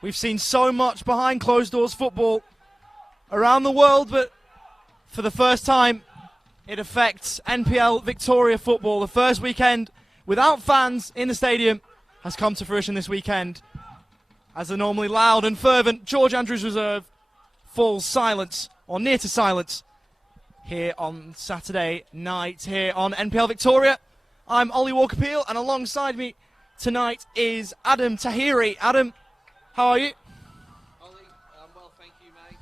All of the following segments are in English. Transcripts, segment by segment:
We've seen so much behind closed doors football around the world, but for the first time, it affects NPL Victoria football. The first weekend without fans in the stadium has come to fruition this weekend, as the normally loud and fervent George Andrews Reserve falls silent, or near to silence, here on Saturday night here on NPL Victoria. I'm Ollie Walker-Peel, and alongside me tonight is Adam Tahiri. Adam, how are you? Ollie, well, thank you, mate.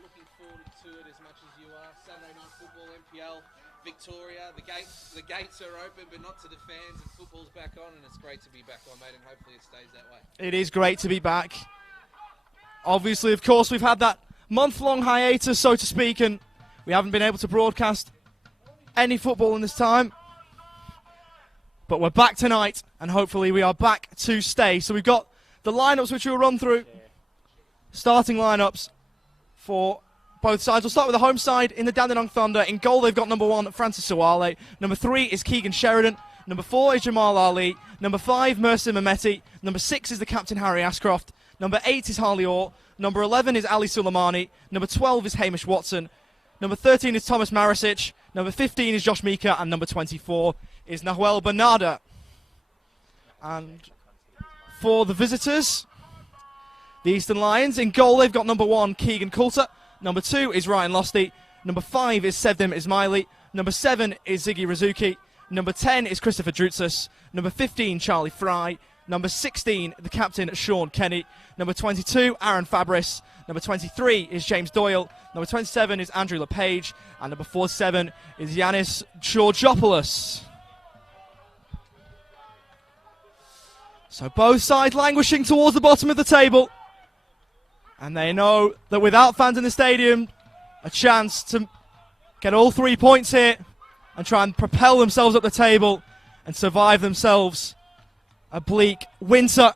Looking forward to it as much as you are. Saturday night football, NPL Victoria. The gates are open, but not to the fans, and football's back on, and it's great to be back on, mate, and hopefully it stays that way. It is great to be back. Obviously, of course, we've had that month-long hiatus, so to speak, and we haven't been able to broadcast any football in this time. But we're back tonight, and hopefully we are back to stay. So we've got the lineups which we'll run through. Starting lineups for both sides. We'll start with the home side in the Dandenong Thunder. In goal, they've got number 1, Francis Sawale. Number 3 is Keegan Sheridan. Number 4 is Jamal Ali. Number 5, Mercer Mehmeti. Number 6 is the captain, Harry Ashcroft. Number 8 is Harley Orr. Number 11 is Ali Suleimani. Number 12 is Hamish Watson. Number 13 is Thomas Marisic. Number 15 is Josh Mika. And number 24 is Nahuel Bernarda. And for the visitors, the Eastern Lions, in goal they've got number 1, Keegan Coulter. Number 2 is Ryan Losty. Number 5 is Sevdim Ismaili. Number 7 is Ziggy Rizuki. Number 10 is Christopher Drutzis. Number 15, Charlie Fry. Number 16, the captain, Sean Kenny. Number 22, Aaron Fabris. Number 23 is James Doyle. Number 27 is Andrew LePage. And number 47 is Yanis Georgopoulos. So both sides languishing towards the bottom of the table. And they know that without fans in the stadium, a chance to get all 3 points here and try and propel themselves up the table and survive themselves a bleak winter.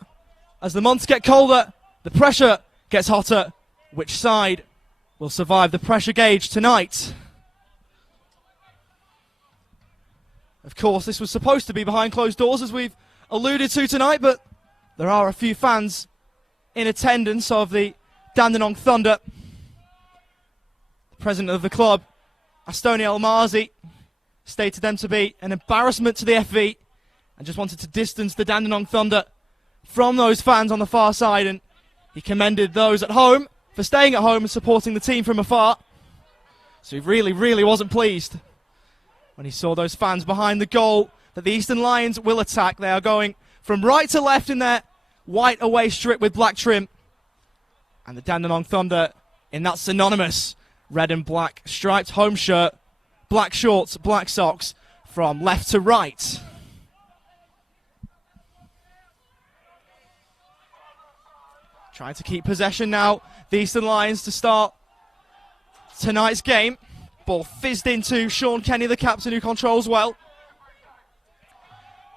As the months get colder, the pressure gets hotter. Which side will survive the pressure gauge tonight? Of course, this was supposed to be behind closed doors, as we've alluded to tonight, but there are a few fans in attendance of the Dandenong Thunder. The president of the club, Astoni Almazi, stated them to be an embarrassment to the FV and just wanted to distance the Dandenong Thunder from those fans on the far side, and he commended those at home for staying at home and supporting the team from afar. So he really wasn't pleased when he saw those fans behind the goal that the Eastern Lions will attack. They are going from right to left in their white away strip with black trim, and the Dandenong Thunder in that synonymous red and black striped home shirt, black shorts, black socks, from left to right. Trying to keep possession now, the Eastern Lions, to start tonight's game. Ball fizzed into Sean Kenny, the captain, who controls well.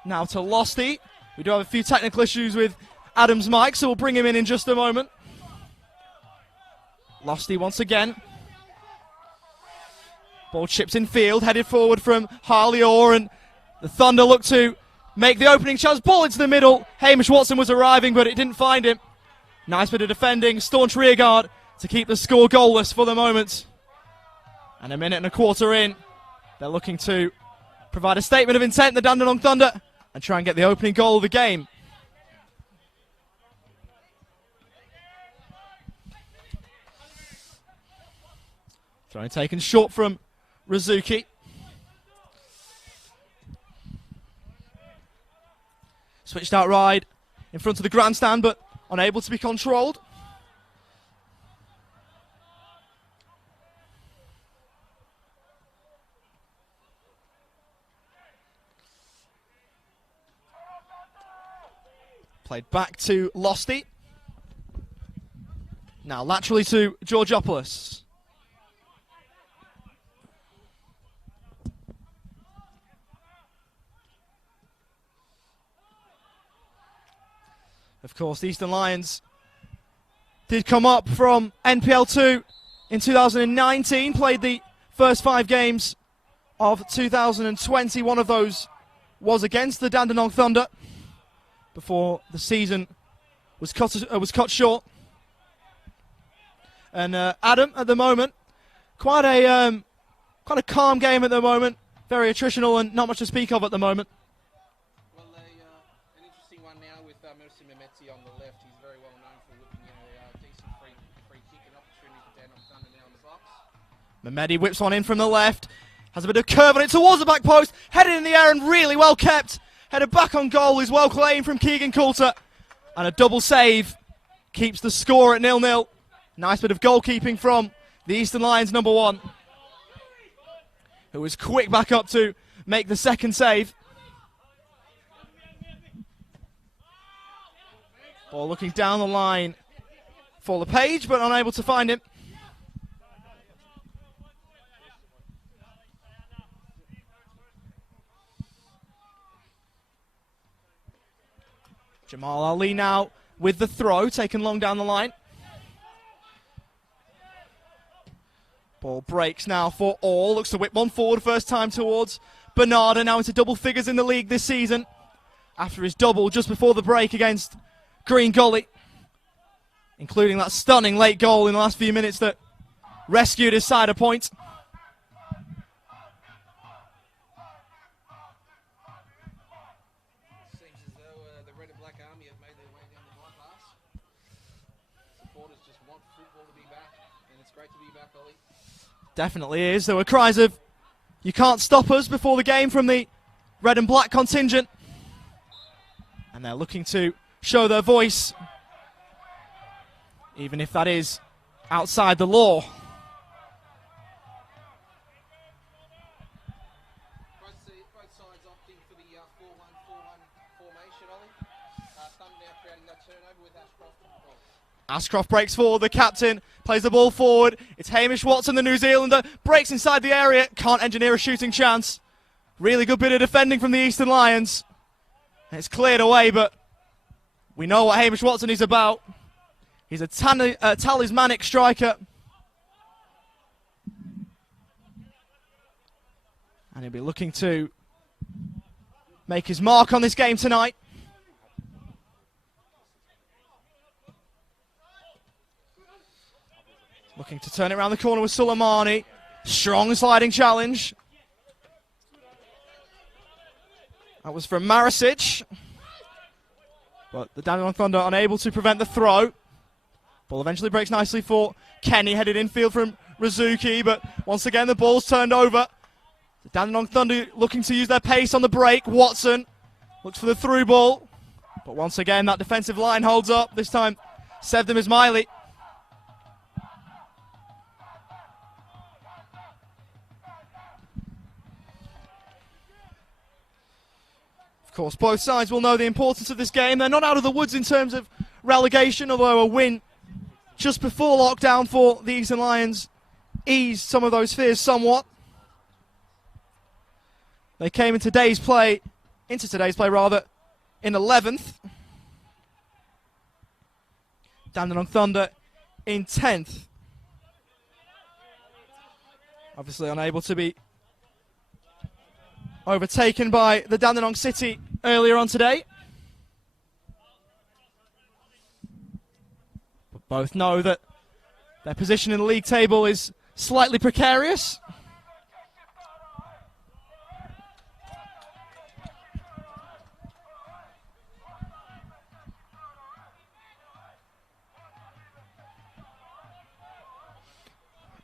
Now to Losty. We do have a few technical issues with Adam's mic, so we'll bring him in just a moment. Losty once again. Ball chipped in field, headed forward from Harley Orr, and the Thunder look to make the opening chance. Ball into the middle. Hamish Watson was arriving, but it didn't find him. Nice bit of defending, staunch rearguard to keep the score goalless for the moment. And a minute and a quarter in, they're looking to provide a statement of intent, the Dandenong Thunder, and try and get the opening goal of the game. Throw taken short from Rizuki. Switched out wide in front of the grandstand, but unable to be controlled. Played back to Losty. Now laterally to Georgopoulos. Of course, the Eastern Lions did come up from NPL 2 in 2019, played the first 5 games of 2020. One of those was against the Dandenong Thunder before the season was cut short. And Adam, at the moment, quite a calm game at the moment. Very attritional and not much to speak of at the moment. Well, an interesting one now with Mercy Mehmeti on the left. He's very well known for whipping a decent free kick and opportunity for Dandenong Thunder now in the box. Mehmeti whips one in from the left. Has a bit of curve on it towards the back post. Headed in the air and really well kept. Headed back on goal is well claimed from Keegan Coulter. And a double save keeps the score at 0-0. Nice bit of goalkeeping from the Eastern Lions number 1. Who was quick back up to make the second save. Ball looking down the line for the page, but unable to find him. Jamal Ali now with the throw, taken long down the line. Ball breaks now for All. Looks to whip one forward first time towards Bernarda. Now into double figures in the league this season. After his double just before the break against Green Gully. Including that stunning late goal in the last few minutes that rescued his side a point. Seems as though the Red and Black Army have made their way down the bypass. Supporters just want football to be back, and it's great to be back, Ollie. Definitely is. There were cries of, "You can't stop us," before the game from the Red and Black contingent. And they're looking to show their voice, even if that is outside the law. Both sides opting for the 4-1-4-1 formation, Ollie. Thunder now creating that turnover with Ashcroft. Ashcroft breaks forward, the captain plays the ball forward. It's Hamish Watson, the New Zealander, breaks inside the area, can't engineer a shooting chance. Really good bit of defending from the Eastern Lions. It's cleared away, but we know what Hamish Watson is about. He's a talismanic striker. And he'll be looking to make his mark on this game tonight. Looking to turn it around the corner with Suleimani. Strong sliding challenge. That was from Marisic. But the Dandenong Thunder unable to prevent the throw. Ball eventually breaks nicely for Kenny, headed infield from Rizuki. But once again, the ball's turned over. The Dandenong Thunder looking to use their pace on the break. Watson looks for the through ball. But once again, that defensive line holds up. This time, Sevdim Ismaili. Of course, both sides will know the importance of this game. They're not out of the woods in terms of relegation, although a win just before lockdown for the Eastern Lions eased some of those fears somewhat. They came into today's play in 11th. Dandenong Thunder in 10th. Obviously unable to be overtaken by the Dandenong City earlier on today. But both know that their position in the league table is slightly precarious.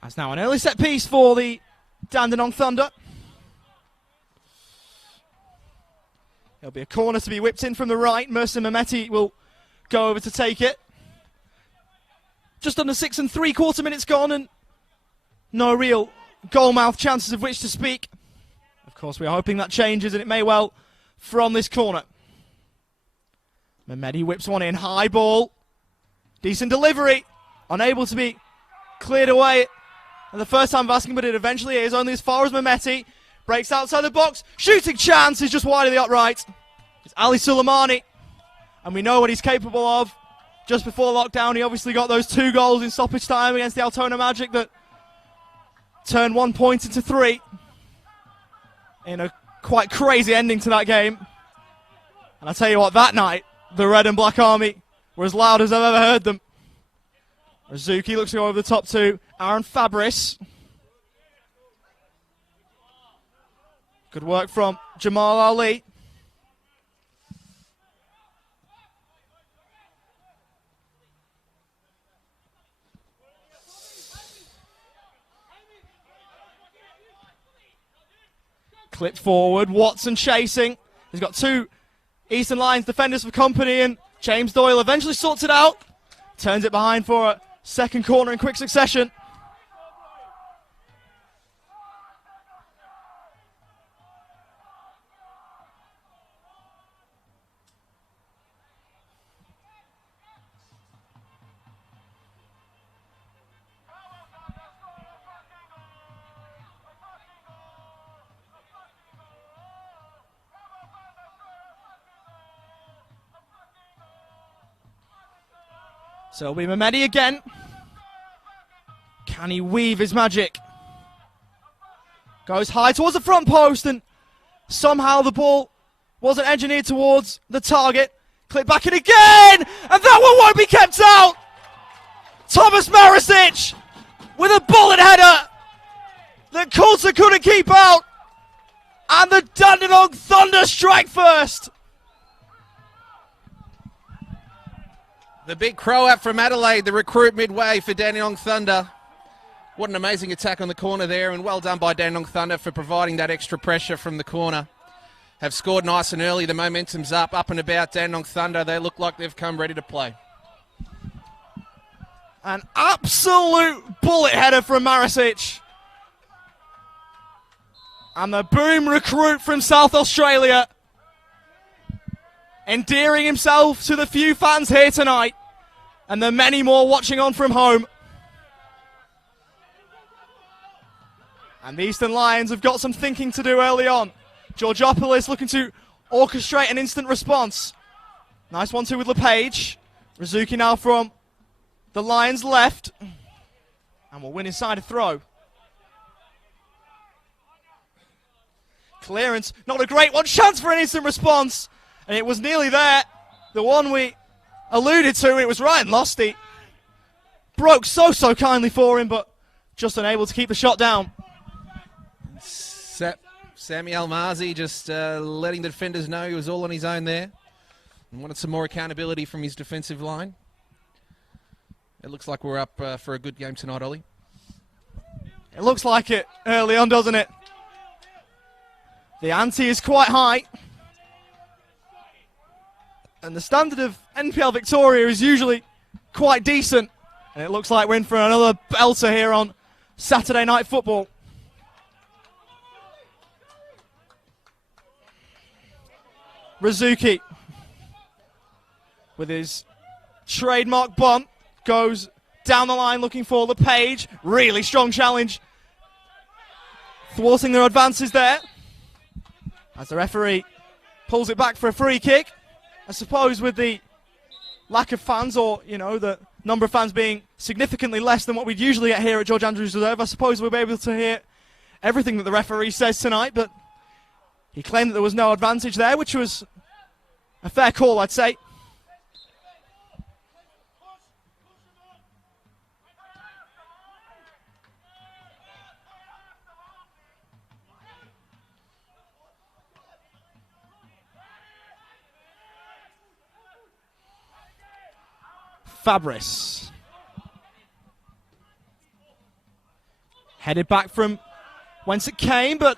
As now an early set piece for the Dandenong Thunder. There'll be a corner to be whipped in from the right. Mercer Mehmeti will go over to take it. Just under 6 3/4 minutes gone and no real goal-mouth chances of which to speak. Of course, we're hoping that changes, and it may well from this corner. Mehmeti whips one in. High ball. Decent delivery. Unable to be cleared away. And the first time of asking, but it eventually is. Only as far as Mehmeti. Breaks outside the box. Shooting chance is just wide of the upright. It's Ali Suleimani. And we know what he's capable of. Just before lockdown, he obviously got those 2 goals in stoppage time against the Altona Magic that turned 1 point into 3. In a quite crazy ending to that game. And I tell you what, that night, the Red and Black Army were as loud as I've ever heard them. Rizuki looks to go over the top to Aaron Fabris. Good work from Jamal Ali. Clip forward, Watson chasing. He's got two Eastern Lions defenders for company, and James Doyle eventually sorts it out. Turns it behind for a second corner in quick succession. So it'll be Mehmedi again. Can he weave his magic? Goes high towards the front post, and somehow the ball wasn't engineered towards the target. Clip back in again, and that one won't be kept out. Thomas Marisic with a bullet header that Coulter couldn't keep out. And the Dandenong Thunder strike first. The big Croat from Adelaide, the recruit midway for Dandenong Thunder. What an amazing attack on the corner there, and well done by Dandenong Thunder for providing that extra pressure from the corner. Have scored nice and early. The momentum's up and about Dandenong Thunder. They look like they've come ready to play. An absolute bullet header from Marisic. And the boom recruit from South Australia, endearing himself to the few fans here tonight and the many more watching on from home. And the Eastern Lions have got some thinking to do early on. Georgopoulos looking to orchestrate an instant response. Nice 1-2 with LePage. Rizuki now from the Lions left. And will win inside a throw. Clearance, not a great one. Chance for an instant response. And it was nearly there. The one we alluded to, it was Ryan Losty. Broke so kindly for him, but just unable to keep the shot down. Sammy Almazi just letting the defenders know he was all on his own there. And wanted some more accountability from his defensive line. It looks like we're up for a good game tonight, Ollie. It looks like it early on, doesn't it? The ante is quite high. And the standard of NPL Victoria is usually quite decent. And it looks like we're in for another belter here on Saturday Night Football. Rizuki, with his trademark bump, goes down the line looking for LePage. Really strong challenge, thwarting their advances there. As the referee pulls it back for a free kick. I suppose with the lack of fans, or, you know, the number of fans being significantly less than what we'd usually get here at George Andrews Reserve, I suppose we'll be able to hear everything that the referee says tonight, but he claimed that there was no advantage there, which was a fair call, I'd say. Fabris. Headed back from whence it came, but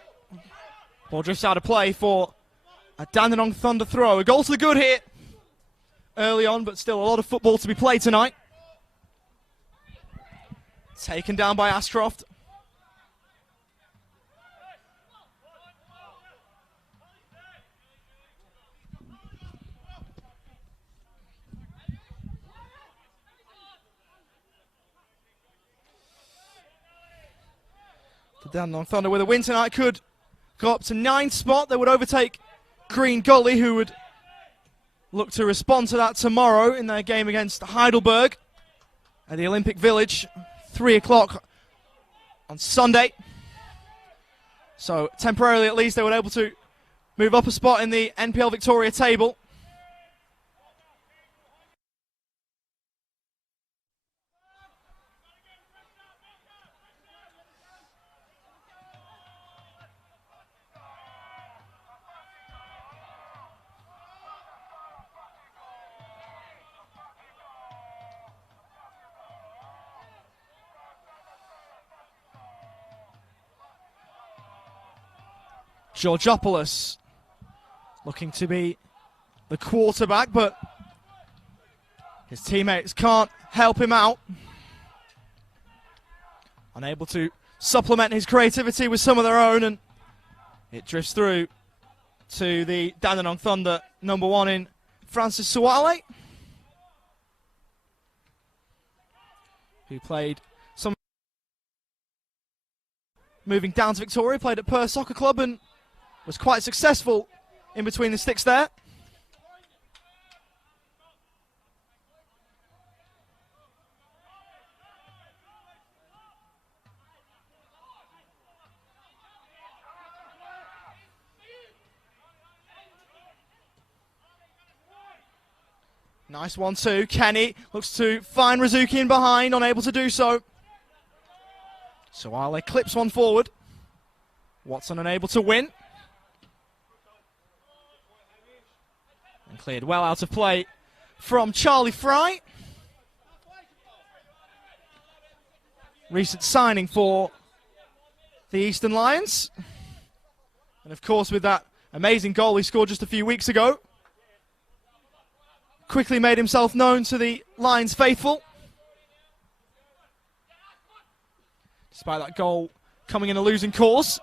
ball drifts out of play for a Dandenong Thunder throw. A goal to the good here early on, but still a lot of football to be played tonight. Taken down by Ashcroft. The Dandenong Thunder with a win tonight could go up to 9th spot. They would overtake Green Gully, who would look to respond to that tomorrow in their game against Heidelberg at the Olympic Village, 3 o'clock on Sunday. So temporarily at least they were able to move up a spot in the NPL Victoria table. Georgopoulos looking to be the quarterback, but his teammates can't help him out. Unable to supplement his creativity with some of their own, and it drifts through to the Dandenong Thunder, number 1 in Francis Suwale, who played some moving down to Victoria, played at Perth Soccer Club and was quite successful in between the sticks there. Nice 1-2. Kenny looks to find Rizuki in behind, unable to do so. Suwale clips one forward. Watson unable to win. And cleared well out of play from Charlie Fry. Recent signing for the Eastern Lions. And of course with that amazing goal he scored just a few weeks ago, quickly made himself known to the Lions faithful. Despite that goal coming in a losing cause.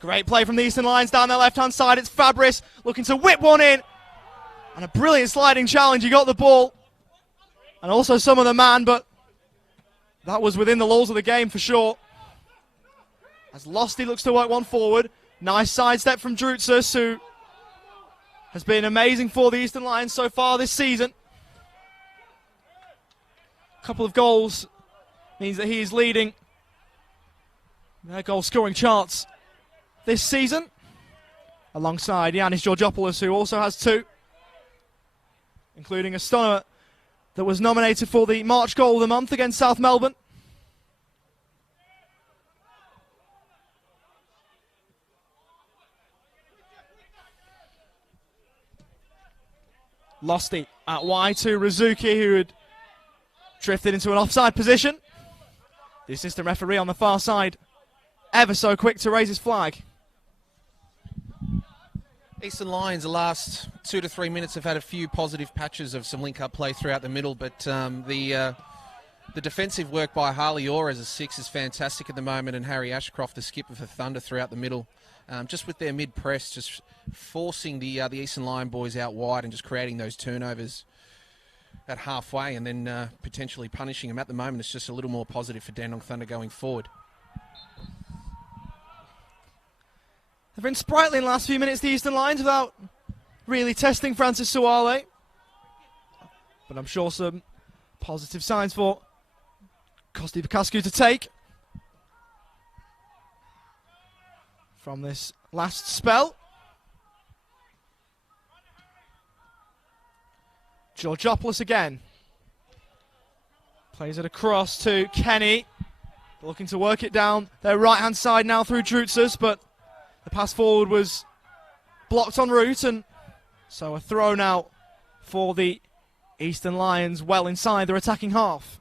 Great play from the Eastern Lions down their left-hand side. It's Fabris looking to whip one in. And a brilliant sliding challenge. He got the ball. And also some of the man, but that was within the laws of the game for sure. As Losty looks to work one forward. Nice sidestep from Drutzes, who has been amazing for the Eastern Lions so far this season. A couple of goals means that he is leading their goal-scoring charts this season, alongside Yanis Georgopoulos, who also has 2, including a stunner that was nominated for the March Goal of the Month against South Melbourne. Losty at wide to Rizuki, who had drifted into an offside position. The assistant referee on the far side, ever so quick to raise his flag. Eastern Lions, the last 2 to 3 minutes, have had a few positive patches of some link-up play throughout the middle, but the defensive work by Harley Orr as a 6 is fantastic at the moment, and Harry Ashcroft, the skipper for Thunder, throughout the middle. Just with their mid-press, just forcing the Eastern Lion boys out wide and just creating those turnovers at halfway and then potentially punishing them. At the moment, it's just a little more positive for Dandenong Thunder going forward. They've been sprightly in the last few minutes, the Eastern Lions, without really testing Francis Suwale. But I'm sure some positive signs for Kosti Bukasku to take from this last spell. Georgopoulos again. Plays it across to Kenny. Looking to work it down their right-hand side now through Drutzes, but the pass forward was blocked en route, and so a throw now for the Eastern Lions well inside their attacking half.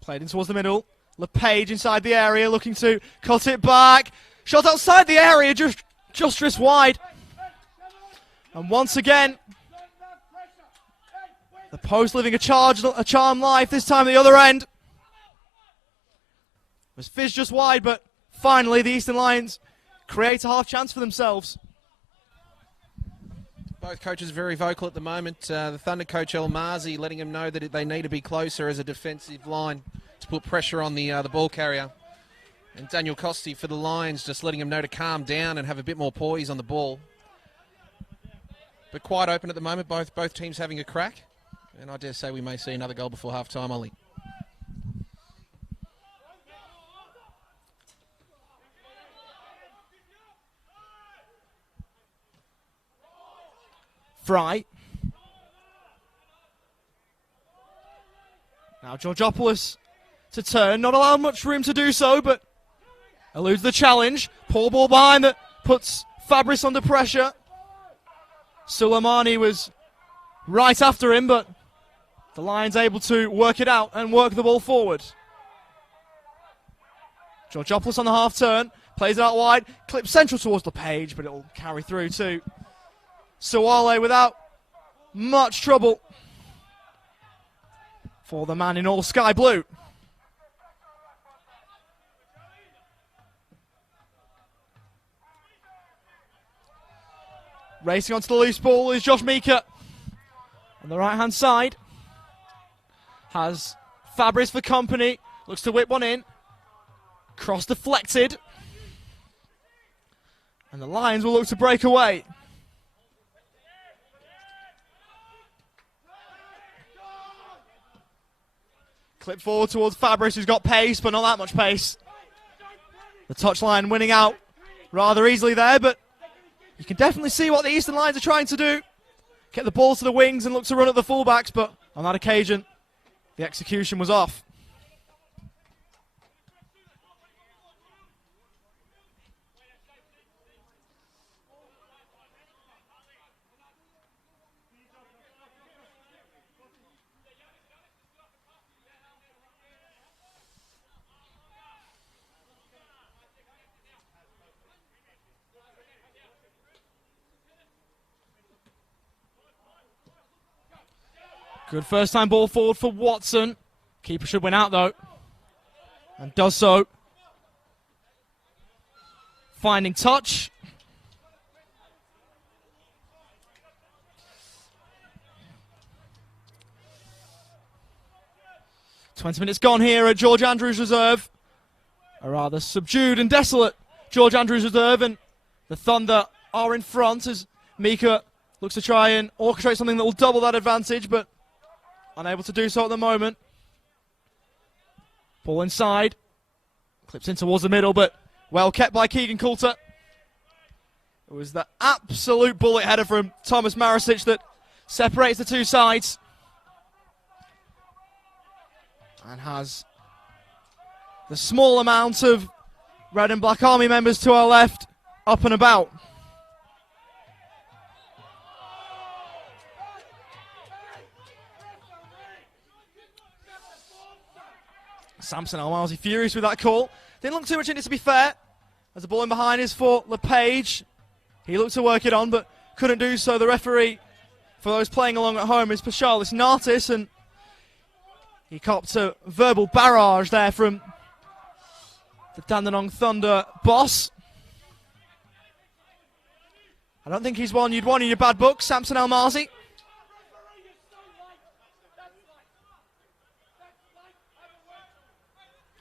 Played in towards the middle. LePage inside the area, looking to cut it back. Shot outside the area, just wide. And once again, the post living a charmed life, this time at the other end. It was fizzed just wide, but finally the Eastern Lions create a half chance for themselves. Both coaches very vocal at the moment. The Thunder coach El Marzi letting them know that they need to be closer as a defensive line to put pressure on the ball carrier. And Daniel Kosti for the Lions just letting them know to calm down and have a bit more poise on the ball. But quite open at the moment, both teams having a crack. And I dare say we may see another goal before half-time, Ollie. Fry. Now Georgopoulos to turn, not allowed much room to do so, but eludes the challenge. Poor ball behind that puts Fabris under pressure. Suleimani was right after him, but the Lions able to work it out and work the ball forward. Georgopoulos on the half turn, plays it out wide, clips central towards the page, but it'll carry through to Suwale without much trouble for the man in all sky blue. Racing onto the loose ball is Josh Meeker. On the right-hand side, has Fabris for company, looks to whip one in. Cross deflected. And the Lions will look to break away. Clip forward towards Fabris, who's got pace, but not that much pace. The touchline winning out rather easily there, but you can definitely see what the Eastern Lions are trying to do. Get the ball to the wings and look to run at the fullbacks, but on that occasion, the execution was off. Good first time ball forward for Watson. Keeper should win out though. And does so. Finding touch. "20 minutes gone here at George Andrews Reserve. A rather subdued and desolate George Andrews Reserve, and the Thunder are in front as Mika looks to try and orchestrate something that will double that advantage, but unable to do so at the moment. Ball inside. Clips in towards the middle, but well kept by Keegan Coulter. It was the absolute bullet header from Thomas Marisic that separates the two sides. And has the small amount of Red and Black Army members to our left up and about. Samson Almazi furious with that call. Didn't look too much in it, to be fair. As the ball in behind is for LePage. He looked to work it on, but couldn't do so. The referee, for those playing along at home, is Paschalis Nartis, and he copped a verbal barrage there from the Dandenong Thunder boss. I don't think he's one you'd want in your bad book, Samson Almazi.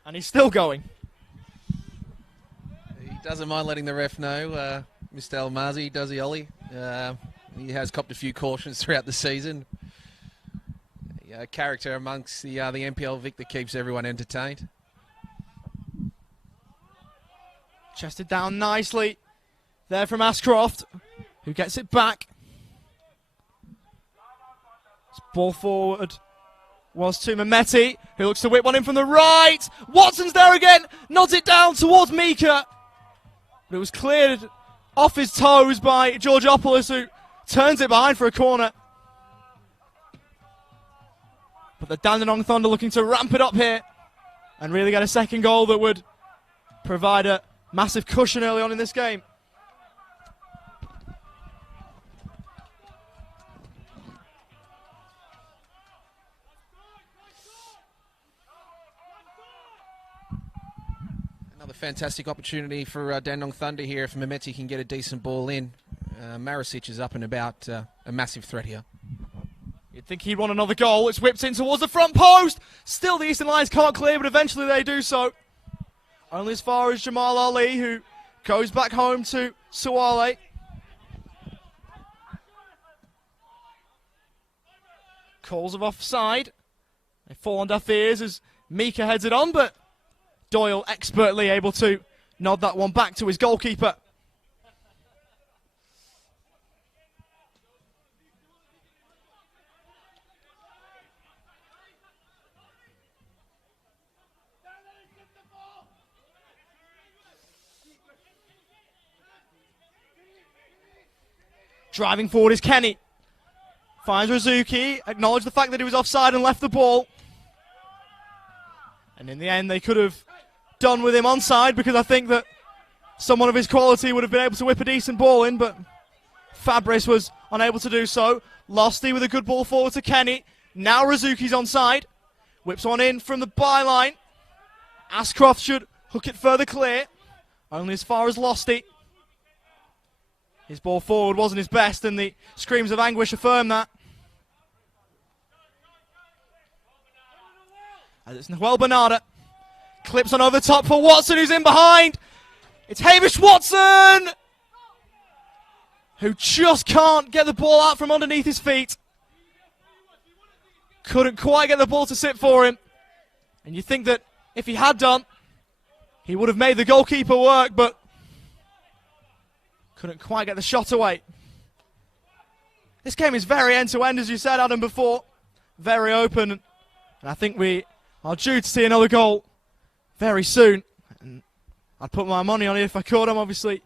And he's still going. He doesn't mind letting the ref know, Mr. Almazi, does he, Ollie? He has copped a few cautions throughout the season. Character amongst the NPL Vic that keeps everyone entertained. Chested down nicely there from Ashcroft, who gets it back. Ball forward was to Mehmeti, who looks to whip one in from the right. Watson's there again, nods it down towards Mika. But it was cleared off his toes by Georgopoulos, who turns it behind for a corner. But the Dandenong Thunder looking to ramp it up here and really get a second goal that would provide a massive cushion early on in this game. Another fantastic opportunity for Dandenong Thunder here if Mehmeti can get a decent ball in. Marisic is up and about, a massive threat here. You'd think he'd want another goal. It's whipped in towards the front post. Still the Eastern Lions can't clear, but eventually they do so. Only as far as Jamal Ali, who goes back home to Suwale. Calls of offside. They fall on deaf ears as Mika heads it on, but Doyle expertly able to nod that one back to his goalkeeper. Driving forward is Kenny. Finds Rizuki, acknowledged the fact that he was offside and left the ball. And in the end, they could have done with him onside, because I think that someone of his quality would have been able to whip a decent ball in, but Fabris was unable to do so. Losty with a good ball forward to Kenny. Now Rizuki's onside. Whips one in from the byline. Ashcroft should hook it further clear. Only as far as Losty. His ball forward wasn't his best, and the screams of anguish affirm that. As it's Noel Bernarda. Clips on over the top for Watson, who's in behind. It's Hamish Watson, who just can't get the ball out from underneath his feet. Couldn't quite get the ball to sit for him. And you think that if he had done, he would have made the goalkeeper work, but couldn't quite get the shot away. This game is very end-to-end, as you said, Adam, before. Very open. And I think we are due to see another goal very soon. And I'd put my money on it if I could. I'm obviously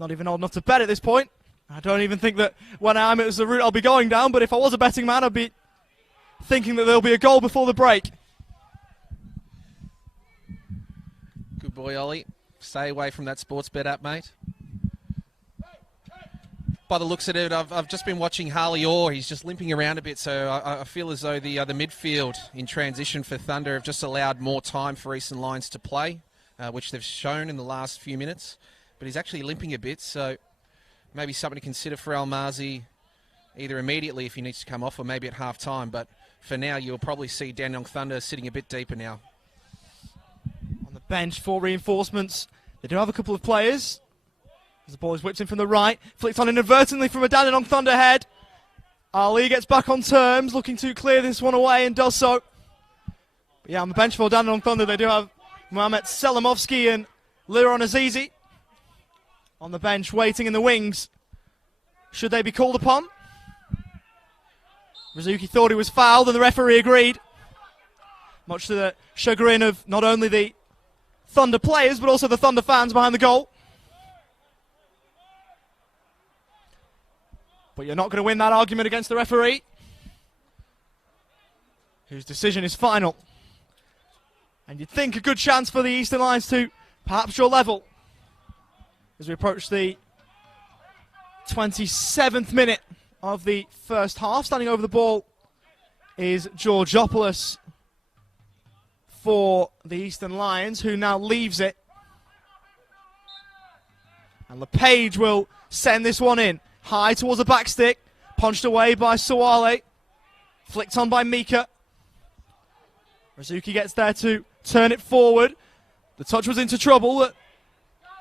not even old enough to bet at this point. I don't even think that when I am, it was the route I'll be going down. But if I was a betting man, I'd be thinking that there'll be a goal before the break. Good boy, Ollie. Stay away from that sports bet app, mate. By the looks of it, I've just been watching Harley Orr. He's just limping around a bit, so I feel as though the midfield in transition for Thunder have just allowed more time for Eastern Lions to play, which they've shown in the last few minutes. But he's actually limping a bit, so maybe something to consider for Almazi, either immediately if he needs to come off, or maybe at half-time. But for now, you'll probably see Dandenong Thunder sitting a bit deeper now. On the bench for reinforcements, they do have a couple of players. As the ball is whipped in from the right, flicked on inadvertently from a Dandenong Thunder head. Ali gets back on terms, looking to clear this one away, and does so. But yeah, on the bench for Dandenong Thunder, they do have Mohamed Selamovsky and Liron Azizi on the bench, waiting in the wings. Should they be called upon? Rizuki thought he was fouled, and the referee agreed. Much to the chagrin of not only the Thunder players, but also the Thunder fans behind the goal. But you're not going to win that argument against the referee, whose decision is final. And you'd think a good chance for the Eastern Lions to perhaps draw level as we approach the 27th minute of the first half. Standing over the ball is Georgopoulos for the Eastern Lions, who now leaves it. And LePage will send this one in. High towards the back stick, punched away by Sawale, flicked on by Mika. Rizuki gets there to turn it forward. The touch was into trouble.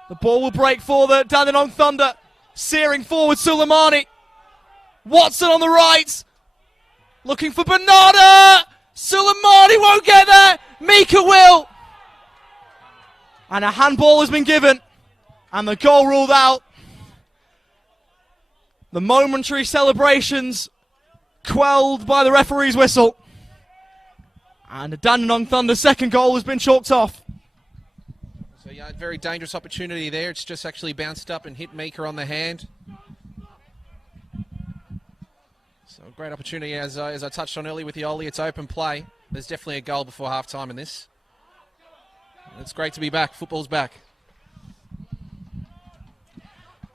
The ball will break for the Dandenong Thunder. Searing forward, Suleimani. Watson on the right, looking for Bernarda. Suleimani won't get there. Mika will. And a handball has been given, and the goal ruled out. The momentary celebrations quelled by the referee's whistle. And the Dandenong Thunder's second goal has been chalked off. So yeah, very dangerous opportunity there. It's just actually bounced up and hit Mika on the hand. So a great opportunity, as I touched on earlier with the Oli. It's open play. There's definitely a goal before half-time in this. It's great to be back. Football's back.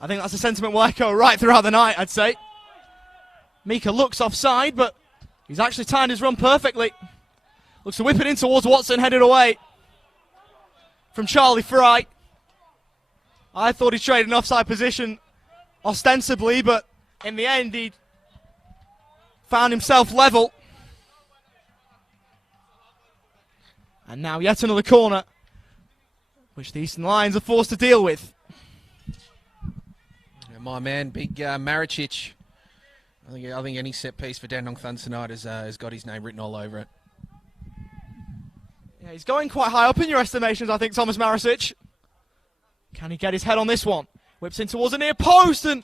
I think that's a sentiment we'll echo right throughout the night, I'd say. Mika looks offside, but he's actually timed his run perfectly. Looks to whip it in towards Watson, headed away from Charlie Fry. I thought he traded an offside position ostensibly, but in the end he found himself level. And now yet another corner, which the Eastern Lions are forced to deal with. My man, big Maricic. I think any set piece for Dandenong Thunder tonight has got his name written all over it. Yeah, he's going quite high up in your estimations, I think, Thomas Maricic. Can he get his head on this one? Whips in towards the near post, and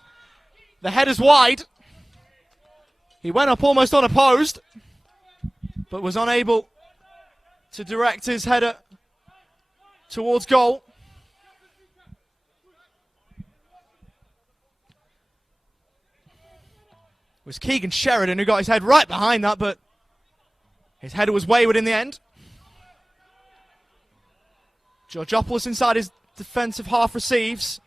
the header's wide. He went up almost unopposed, but was unable to direct his header towards goal. was Keegan Sheridan who got his head right behind that, but his header was wayward in the end. Georgopoulos inside his defensive half receives.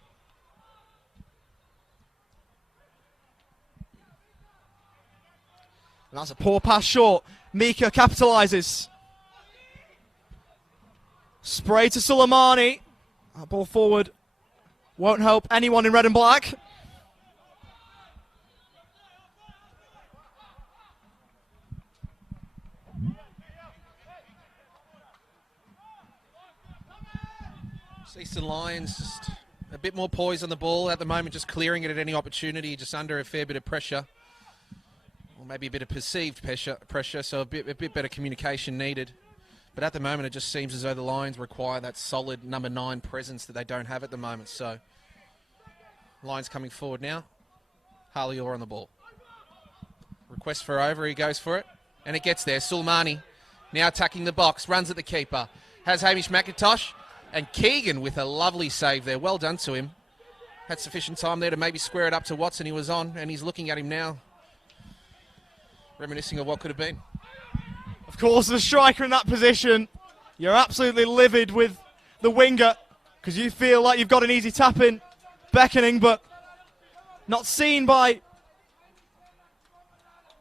And that's a poor pass short. Mika capitalises. Spray to Suleimani. That ball forward won't help anyone in red and black. Eastern Lions just a bit more poise on the ball at the moment, just clearing it at any opportunity, just under a fair bit of pressure. Or maybe a bit of perceived pressure, so a bit better communication needed. But at the moment, it just seems as though the Lions require that solid number 9 presence that they don't have at the moment. So, Lions coming forward now. Harley Orr on the ball. Request for over, he goes for it. And it gets there. Suleimani now attacking the box, runs at the keeper. Has Hamish McIntosh. And Keegan with a lovely save there. Well done to him. Had sufficient time there to maybe square it up to Watson. He was on, and he's looking at him now, reminiscing of what could have been. Of course, the striker in that position, you're absolutely livid with the winger because you feel like you've got an easy tap in, beckoning, but not seen by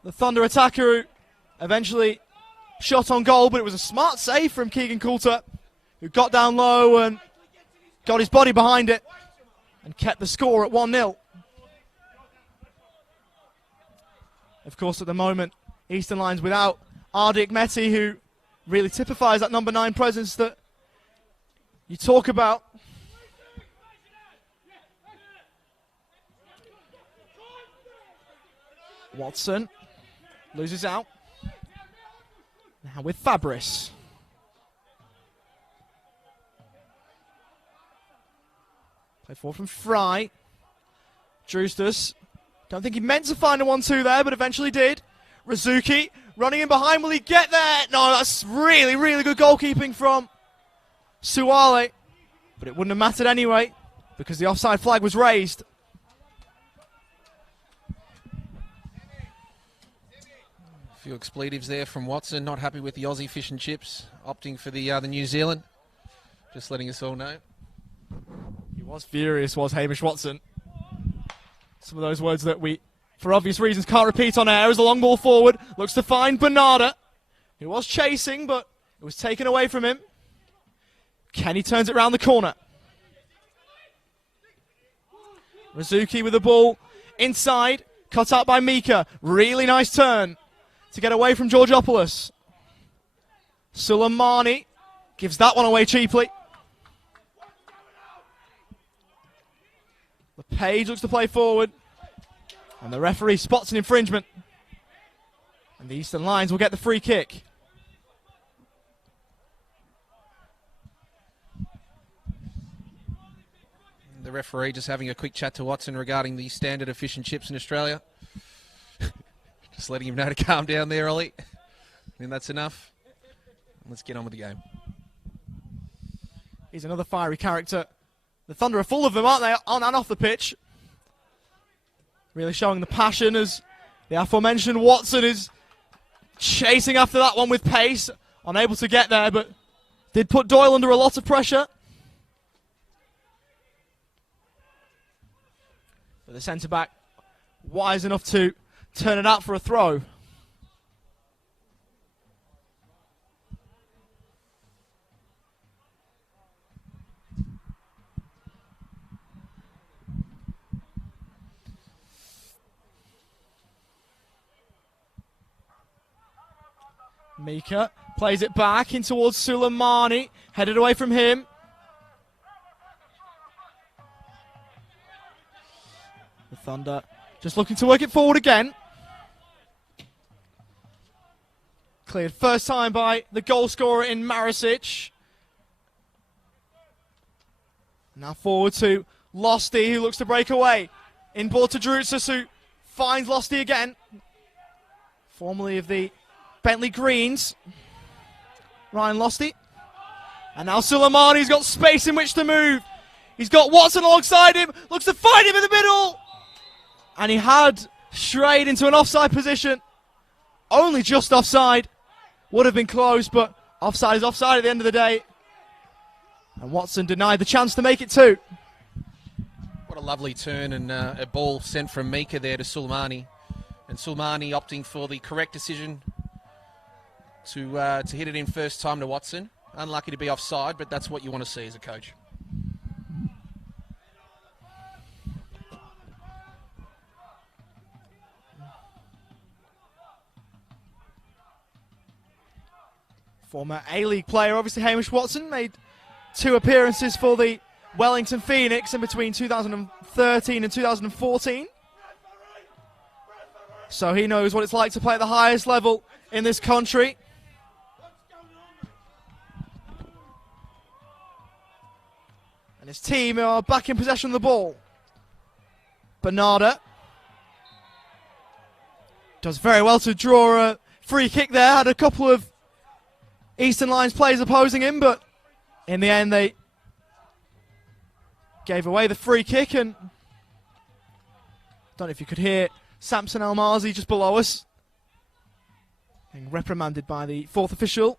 the Thunder attacker who eventually shot on goal, but it was a smart save from Keegan Coulter, who got down low and got his body behind it and kept the score at 1-0. Of course, at the moment, Eastern Lions without Ardik Meti, who really typifies that number 9 presence that you talk about. Watson loses out. Now with Fabris. Play forward from Fry. Drewstus. Don't think he meant to find a 1-2 there, but eventually did. Rizuki running in behind. Will he get there? No, that's really, really good goalkeeping from Suwale. But it wouldn't have mattered anyway because the offside flag was raised. A few expletives there from Watson. Not happy with the Aussie fish and chips. Opting for the New Zealand. Just letting us all know. He was furious, was Hamish Watson. Some of those words that we, for obvious reasons, can't repeat on air. As the long ball forward looks to find Bernarda, who was chasing, but it was taken away from him. Kenny turns it round the corner. Rizuki with the ball inside, cut out by Mika. Really nice turn to get away from Georgopoulos. Suleimani gives that one away cheaply. The Page looks to play forward. And the referee spots an infringement. And the Eastern Lions will get the free kick. The referee just having a quick chat to Watson regarding the standard of fish and chips in Australia. Just letting him know to calm down there, Ollie. And that's enough. Let's get on with the game. He's another fiery character. The Thunder are full of them, aren't they? On and off the pitch. Really showing the passion as the aforementioned Watson is chasing after that one with pace. Unable to get there, but did put Doyle under a lot of pressure. But the centre-back wise enough to turn it out for a throw. Mika plays it back in towards Suleimani, headed away from him. The Thunder just looking to work it forward again. Cleared first time by the goal scorer in Marisic. Now forward to Losty, who looks to break away. Inboard to Drutsus, who finds Losty again. Formerly of the Bentley Greens. Ryan Losty. And now Suleimani's got space in which to move. He's got Watson alongside him. Looks to find him in the middle. And he had straight into an offside position. Only just offside. Would have been close, but offside is offside at the end of the day. And Watson denied the chance to make it 2. What a lovely turn, and a ball sent from Mika there to Sulmani. And Sulmani opting for the correct decision to hit it in first time to Watson. Unlucky to be offside, but that's what you want to see as a coach. Former A-League player, obviously Hamish Watson, made 2 appearances for the Wellington Phoenix in between 2013 and 2014. So he knows what it's like to play at the highest level in this country. And his team are back in possession of the ball. Bernarda does very well to draw a free kick there. Had a couple of Eastern Lions players opposing him, but in the end they gave away the free kick. And don't know if you could hear Samson Almazi just below us being reprimanded by the 4th official.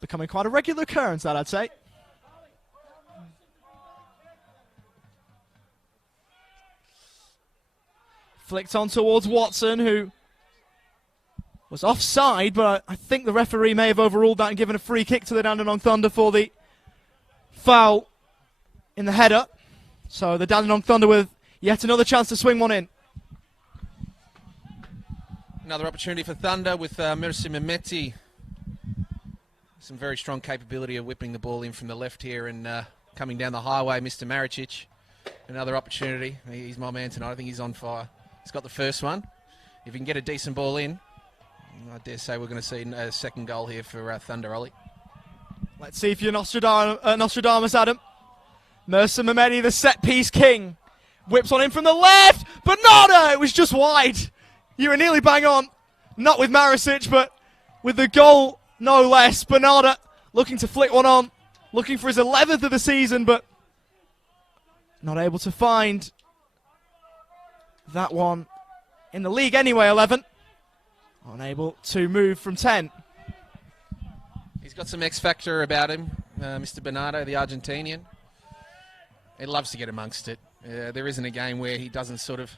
Becoming quite a regular occurrence, that I'd say. Flicked on towards Watson, who was offside, but I think the referee may have overruled that and given a free kick to the Dandenong Thunder for the foul in the header. So the Dandenong Thunder with yet another chance to swing one in. Another opportunity for Thunder with Mercy Mehmeti. Some very strong capability of whipping the ball in from the left here and coming down the highway, Mr. Maricic. Another opportunity. He's my man tonight. I think he's on fire. He's got the first one. If he can get a decent ball in, I dare say we're going to see a second goal here for Thunder, Ollie. Let's see if you're Nostradamus, Adam. Mercer Mehmeti, the set-piece king. Whips on in from the left. Bernarda! It was just wide. You were nearly bang on. Not with Maricic, but with the goal, no less. Bernarda looking to flick one on. Looking for his 11th of the season, but not able to find that one in the league anyway, 11. Unable to move from 10. He's got some X-factor about him, Mr. Bernardo, the Argentinian. He loves to get amongst it. There isn't a game where he doesn't sort of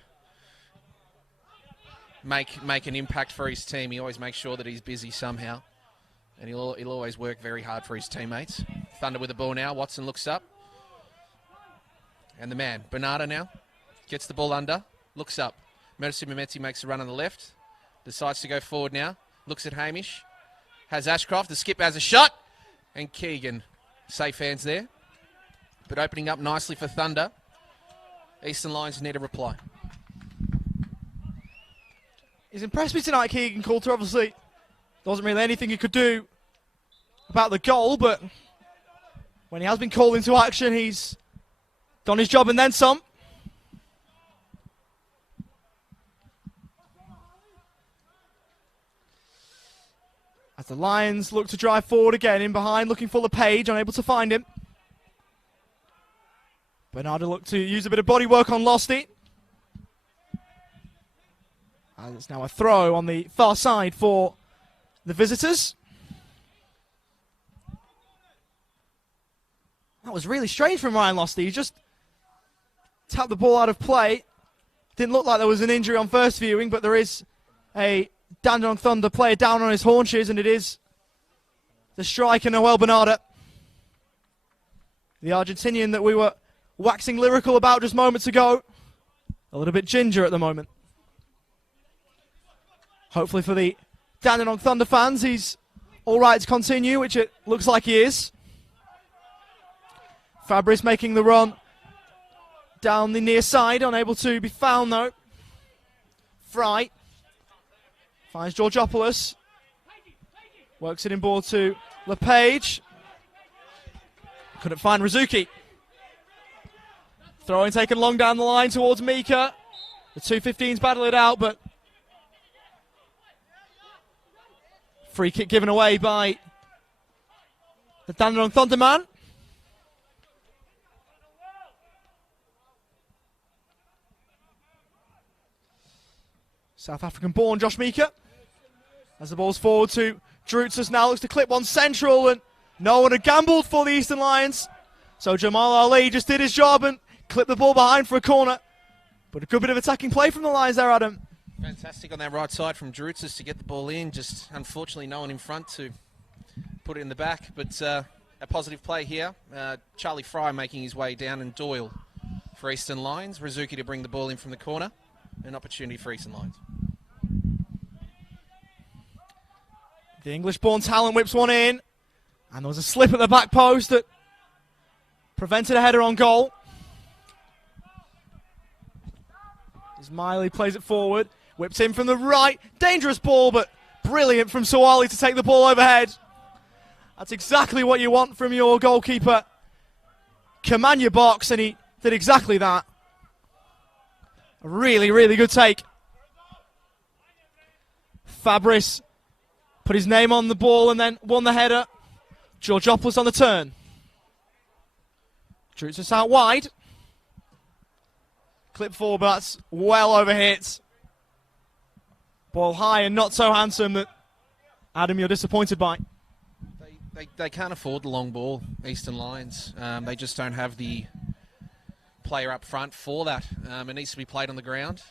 make an impact for his team. He always makes sure that he's busy somehow. And he'll always work very hard for his teammates. Thunder with the ball now. Watson looks up. And the man, Bernardo now, gets the ball under, looks up. Mercy Mehmeti makes a run on the left. Decides to go forward now. Looks at Hamish. Has Ashcroft. The skip has a shot. And Keegan. Safe hands there. But opening up nicely for Thunder. Eastern Lions need a reply. He's impressed me tonight, Keegan Coulter. Obviously, there wasn't really anything he could do about the goal, but when he has been called into action, he's done his job and then some. As the Lions look to drive forward again, in behind, looking for LePage, unable to find him. Bernardo looked to use a bit of body work on Losty. And it's now a throw on the far side for the visitors. That was really strange from Ryan Losty. He just tapped the ball out of play. Didn't look like there was an injury on first viewing, but there is a Dandenong Thunder player down on his haunches, and it is the striker Noel Bernarda, the Argentinian that we were waxing lyrical about just moments ago. A little bit ginger at the moment. Hopefully for the Dandenong Thunder fans, he's all right to continue, which it looks like he is. Fabris making the run down the near side, unable to be found though. Fry finds Georgopoulos. Works it in ball to LePage. Couldn't find Rizuki. Throwing taken long down the line towards Mika. The 215s battle it out, but free kick given away by the Dandenong Thunder man. South African-born Josh Meeker. As the ball's forward to Drutzes, now looks to clip one central, and no one had gambled for the Eastern Lions. So Jamal Ali just did his job and clipped the ball behind for a corner. But a good bit of attacking play from the Lions there, Adam. Fantastic on that right side from Drutzes to get the ball in. Just unfortunately no one in front to put it in the back. But a positive play here. Charlie Fry making his way down, and Doyle for Eastern Lions. Rizuki to bring the ball in from the corner. An opportunity for Eastern Lions. The English-born talent whips one in. And there was a slip at the back post that prevented a header on goal. Ismaili plays it forward. Whips in from the right. Dangerous ball, but brilliant from Sawali to take the ball overhead. That's exactly what you want from your goalkeeper. Command your box, and he did exactly that. A really, really good take. Fabris put his name on the ball and then won the header. Georgopoulos on the turn. Drutzes out wide. Clip forward, but that's well overhit. Ball high and not so handsome that, Adam, you're disappointed by. They can't afford the long ball, Eastern Lions. They just don't have the player up front for that. It needs to be played on the ground.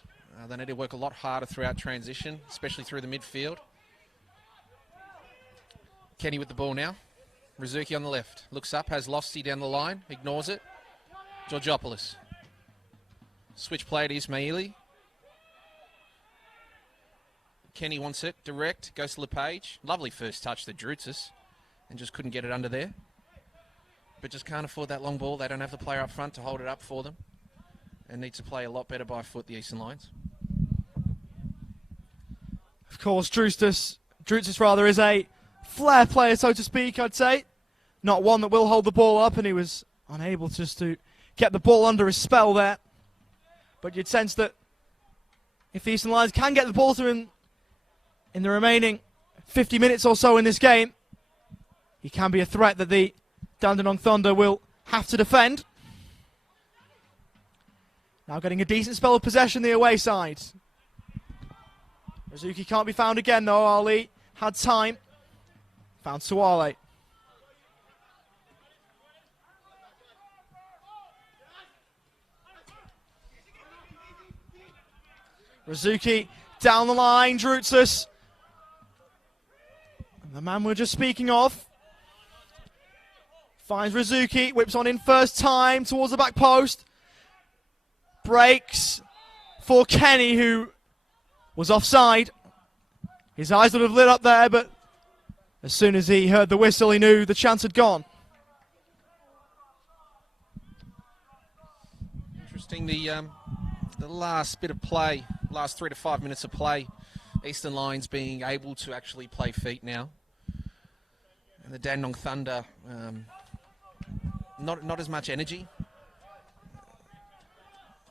They need to work a lot harder throughout transition, especially through the midfield. Kenny with the ball now. Rizuki on the left. Looks up, has Lofty down the line, ignores it. Georgopoulos. Switch play to Ismaili. Kenny wants it, direct, goes to LePage. Lovely first touch to Drutzes, and just couldn't get it under there. But just can't afford that long ball. They don't have the player up front to hold it up for them, and need to play a lot better by foot, the Eastern Lions. Of course, Drutzes is a flair player, so to speak, I'd say. Not one that will hold the ball up, and he was unable just to get the ball under his spell there. But you'd sense that if the Eastern Lions can get the ball to him in the remaining 50 minutes or so in this game, he can be a threat that the Dandenong Thunder will have to defend. Now getting a decent spell of possession the away side. Rizuki can't be found again though. Ali had time. Found Suwale. Rizuki down the line. Drutzes. The man we're just speaking of. Finds Rizuki. Whips on in first time towards the back post. Breaks for Kenny, who was offside. His eyes would have lit up there, but as soon as he heard the whistle, he knew the chance had gone. Interesting, the last bit of play, last 3 to 5 minutes of play, Eastern Lions being able to actually play feet now. And the Dandenong Thunder, not as much energy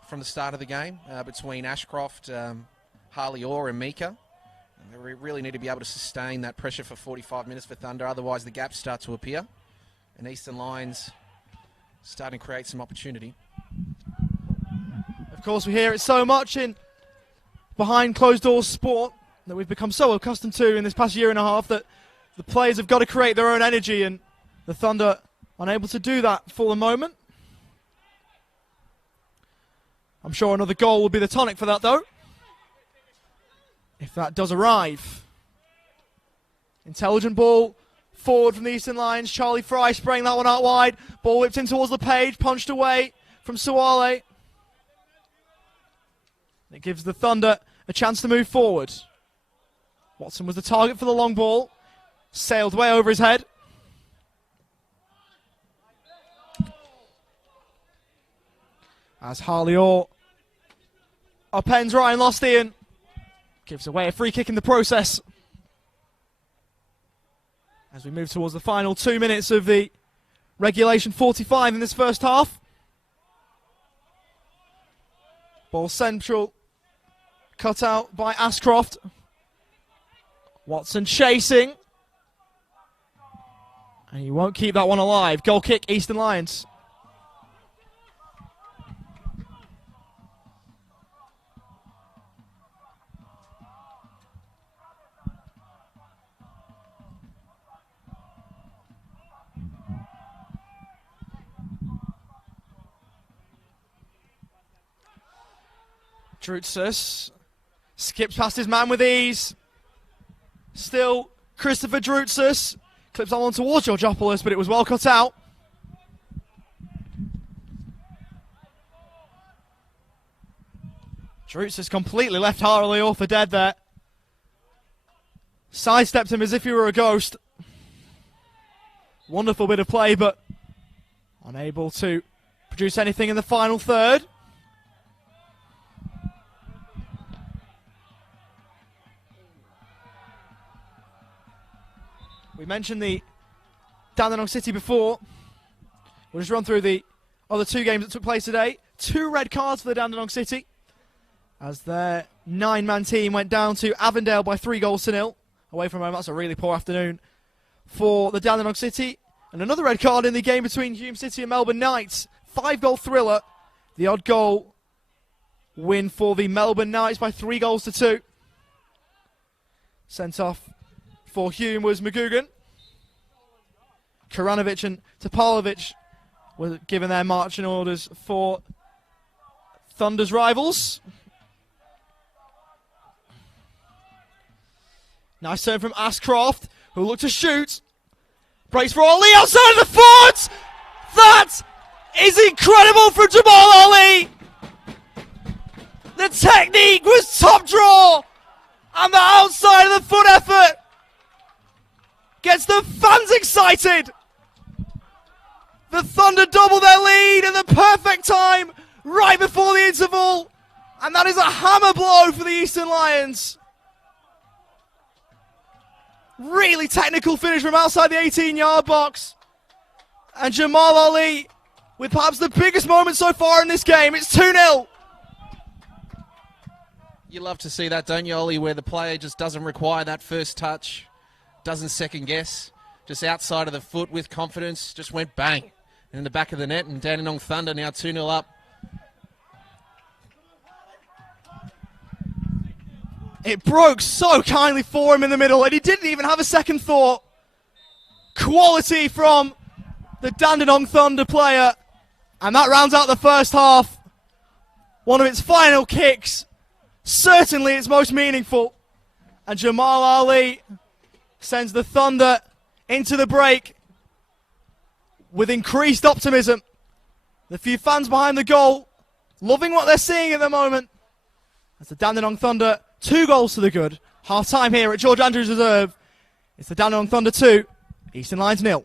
from the start of the game between Ashcroft, Harley Orr and Mika. And they really need to be able to sustain that pressure for 45 minutes for Thunder, otherwise the gaps start to appear. And Eastern Lions starting to create some opportunity. Of course, we hear it so much in behind closed doors sport that we've become so accustomed to in this past year and a half that the players have got to create their own energy, and the Thunder unable to do that for the moment. I'm sure another goal will be the tonic for that, though, if that does arrive. Intelligent ball forward from the Eastern Lions. Charlie Fry spraying that one out wide. Ball whipped in towards LePage, punched away from Suwale. It gives the Thunder a chance to move forward. Watson was the target for the long ball. Sailed way over his head. As Harley Orr upends Ryan Losty and gives away a free kick in the process. As we move towards the final 2 minutes of the regulation 45 in this first half. Ball central. Cut out by Ashcroft. Watson chasing. And he won't keep that one alive. Goal kick, Eastern Lions. Drutsus skips past his man with ease. Still Christopher Drutsus. Clips that one towards Georgopoulos, but it was well cut out. Drutsus completely left Harley for dead there. Sidestepped him as if he were a ghost. Wonderful bit of play, but unable to produce anything in the final third. We mentioned the Dandenong City before. We'll just run through the other two games that took place today. 2 red cards for the Dandenong City, as their 9-man team went down to Avondale by 3-0 away from home. That's a really poor afternoon for the Dandenong City. And another red card in the game between Hume City and Melbourne Knights. 5-goal thriller. The odd goal win for the Melbourne Knights by 3-2. Sent off for Hume was Magugan. Karanovic and Topalovic were given their marching orders for Thunder's rivals. Nice turn from Ashcroft, who looked to shoot. Breaks for Ali outside of the foot! That is incredible from Jamal Ali! The technique was top draw! And the outside of the foot effort gets the fans excited! The Thunder double their lead at the perfect time, right before the interval. And that is a hammer blow for the Eastern Lions. Really technical finish from outside the 18-yard box. And Jamal Ali with perhaps the biggest moment so far in this game. It's 2-0. You love to see that, don't you, Ollie, where the player just doesn't require that first touch, doesn't second guess, just outside of the foot with confidence, just went bang in the back of the net, and Dandenong Thunder now 2-0 up. It broke so kindly for him in the middle, and he didn't even have a second thought. Quality from the Dandenong Thunder player, and that rounds out the first half. One of its final kicks, certainly its most meaningful. And Jamal Ali sends the Thunder into the break with increased optimism. The few fans behind the goal loving what they're seeing at the moment. As the Dandenong Thunder 2 goals to the good. Half time here at George Andrews Reserve. It's the Dandenong Thunder 2, Eastern Lions 0.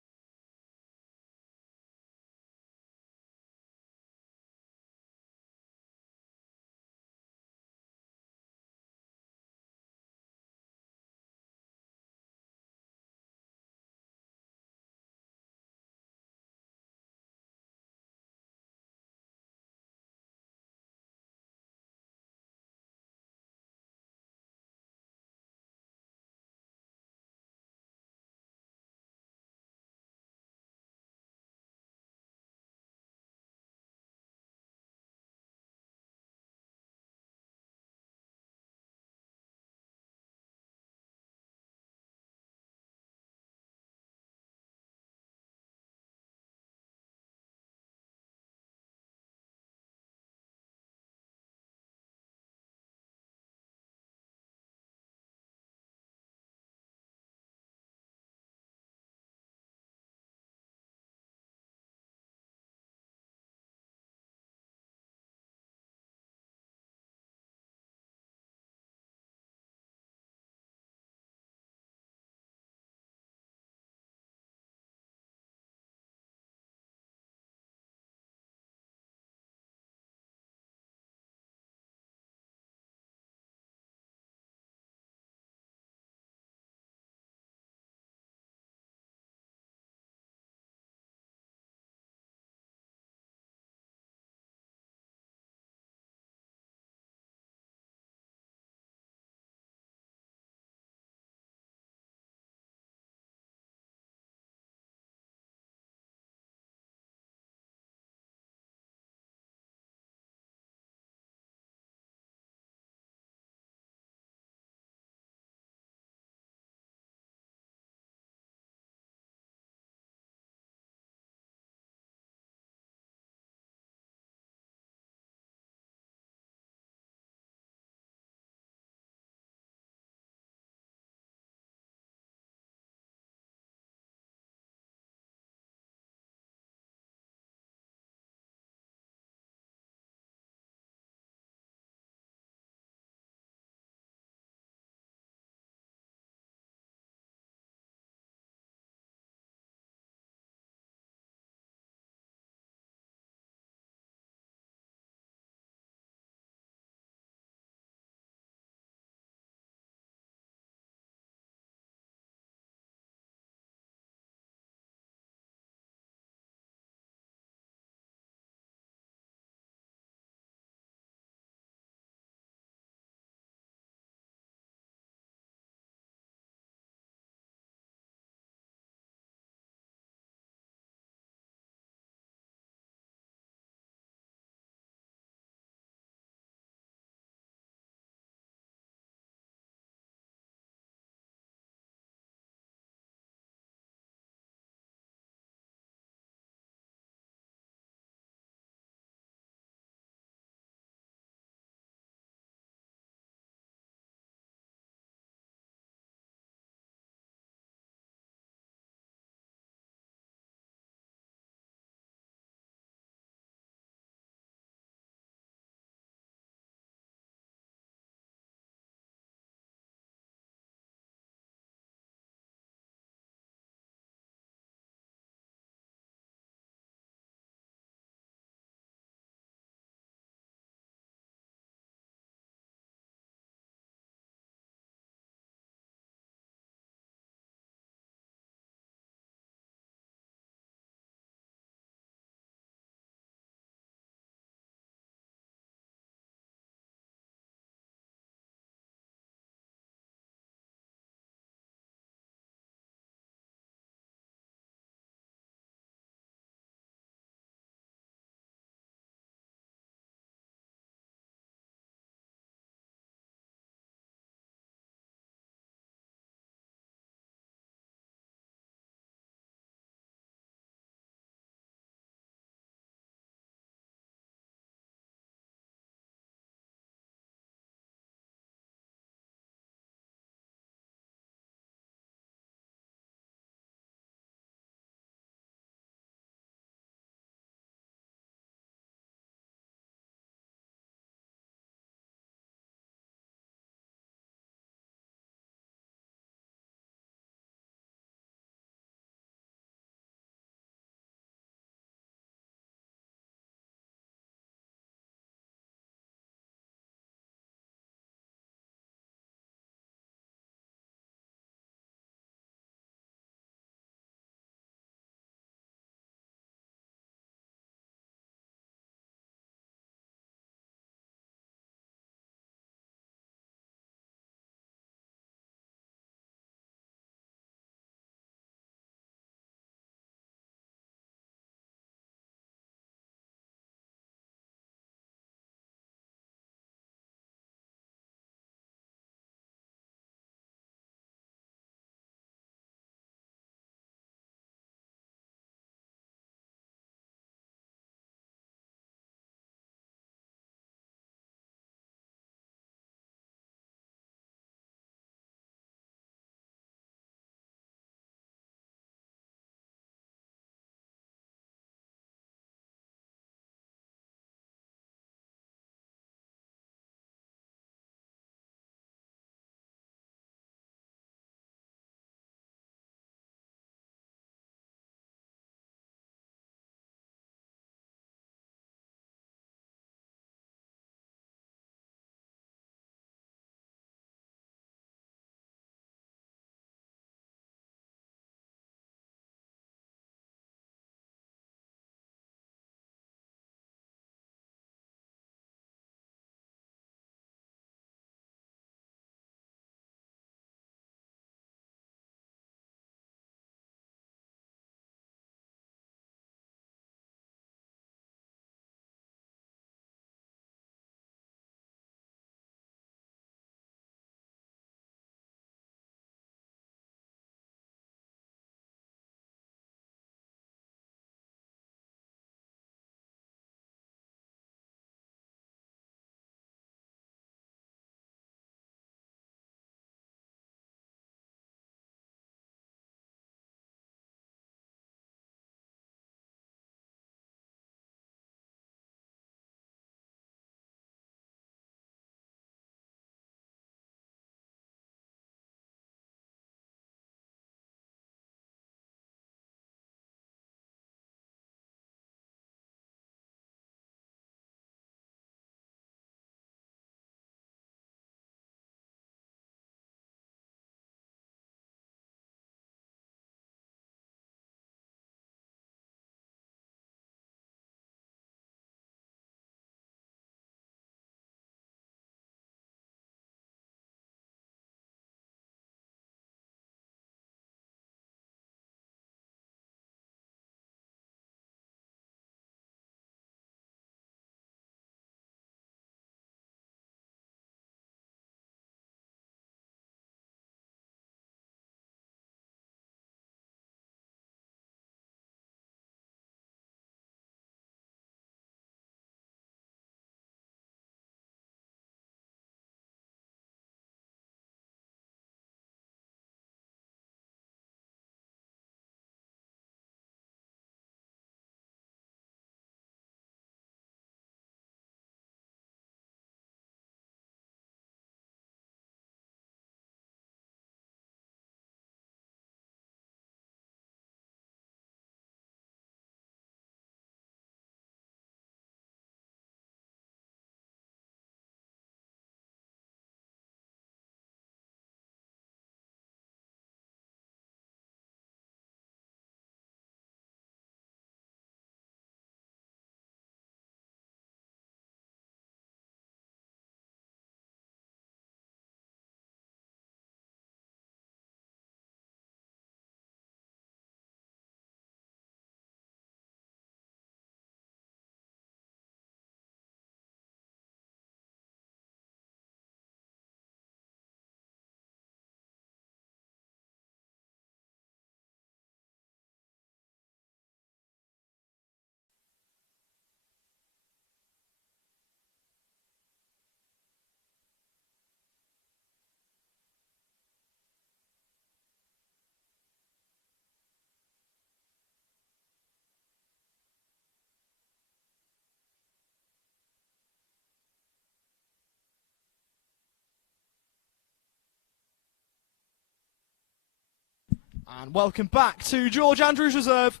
And welcome back to George Andrews Reserve.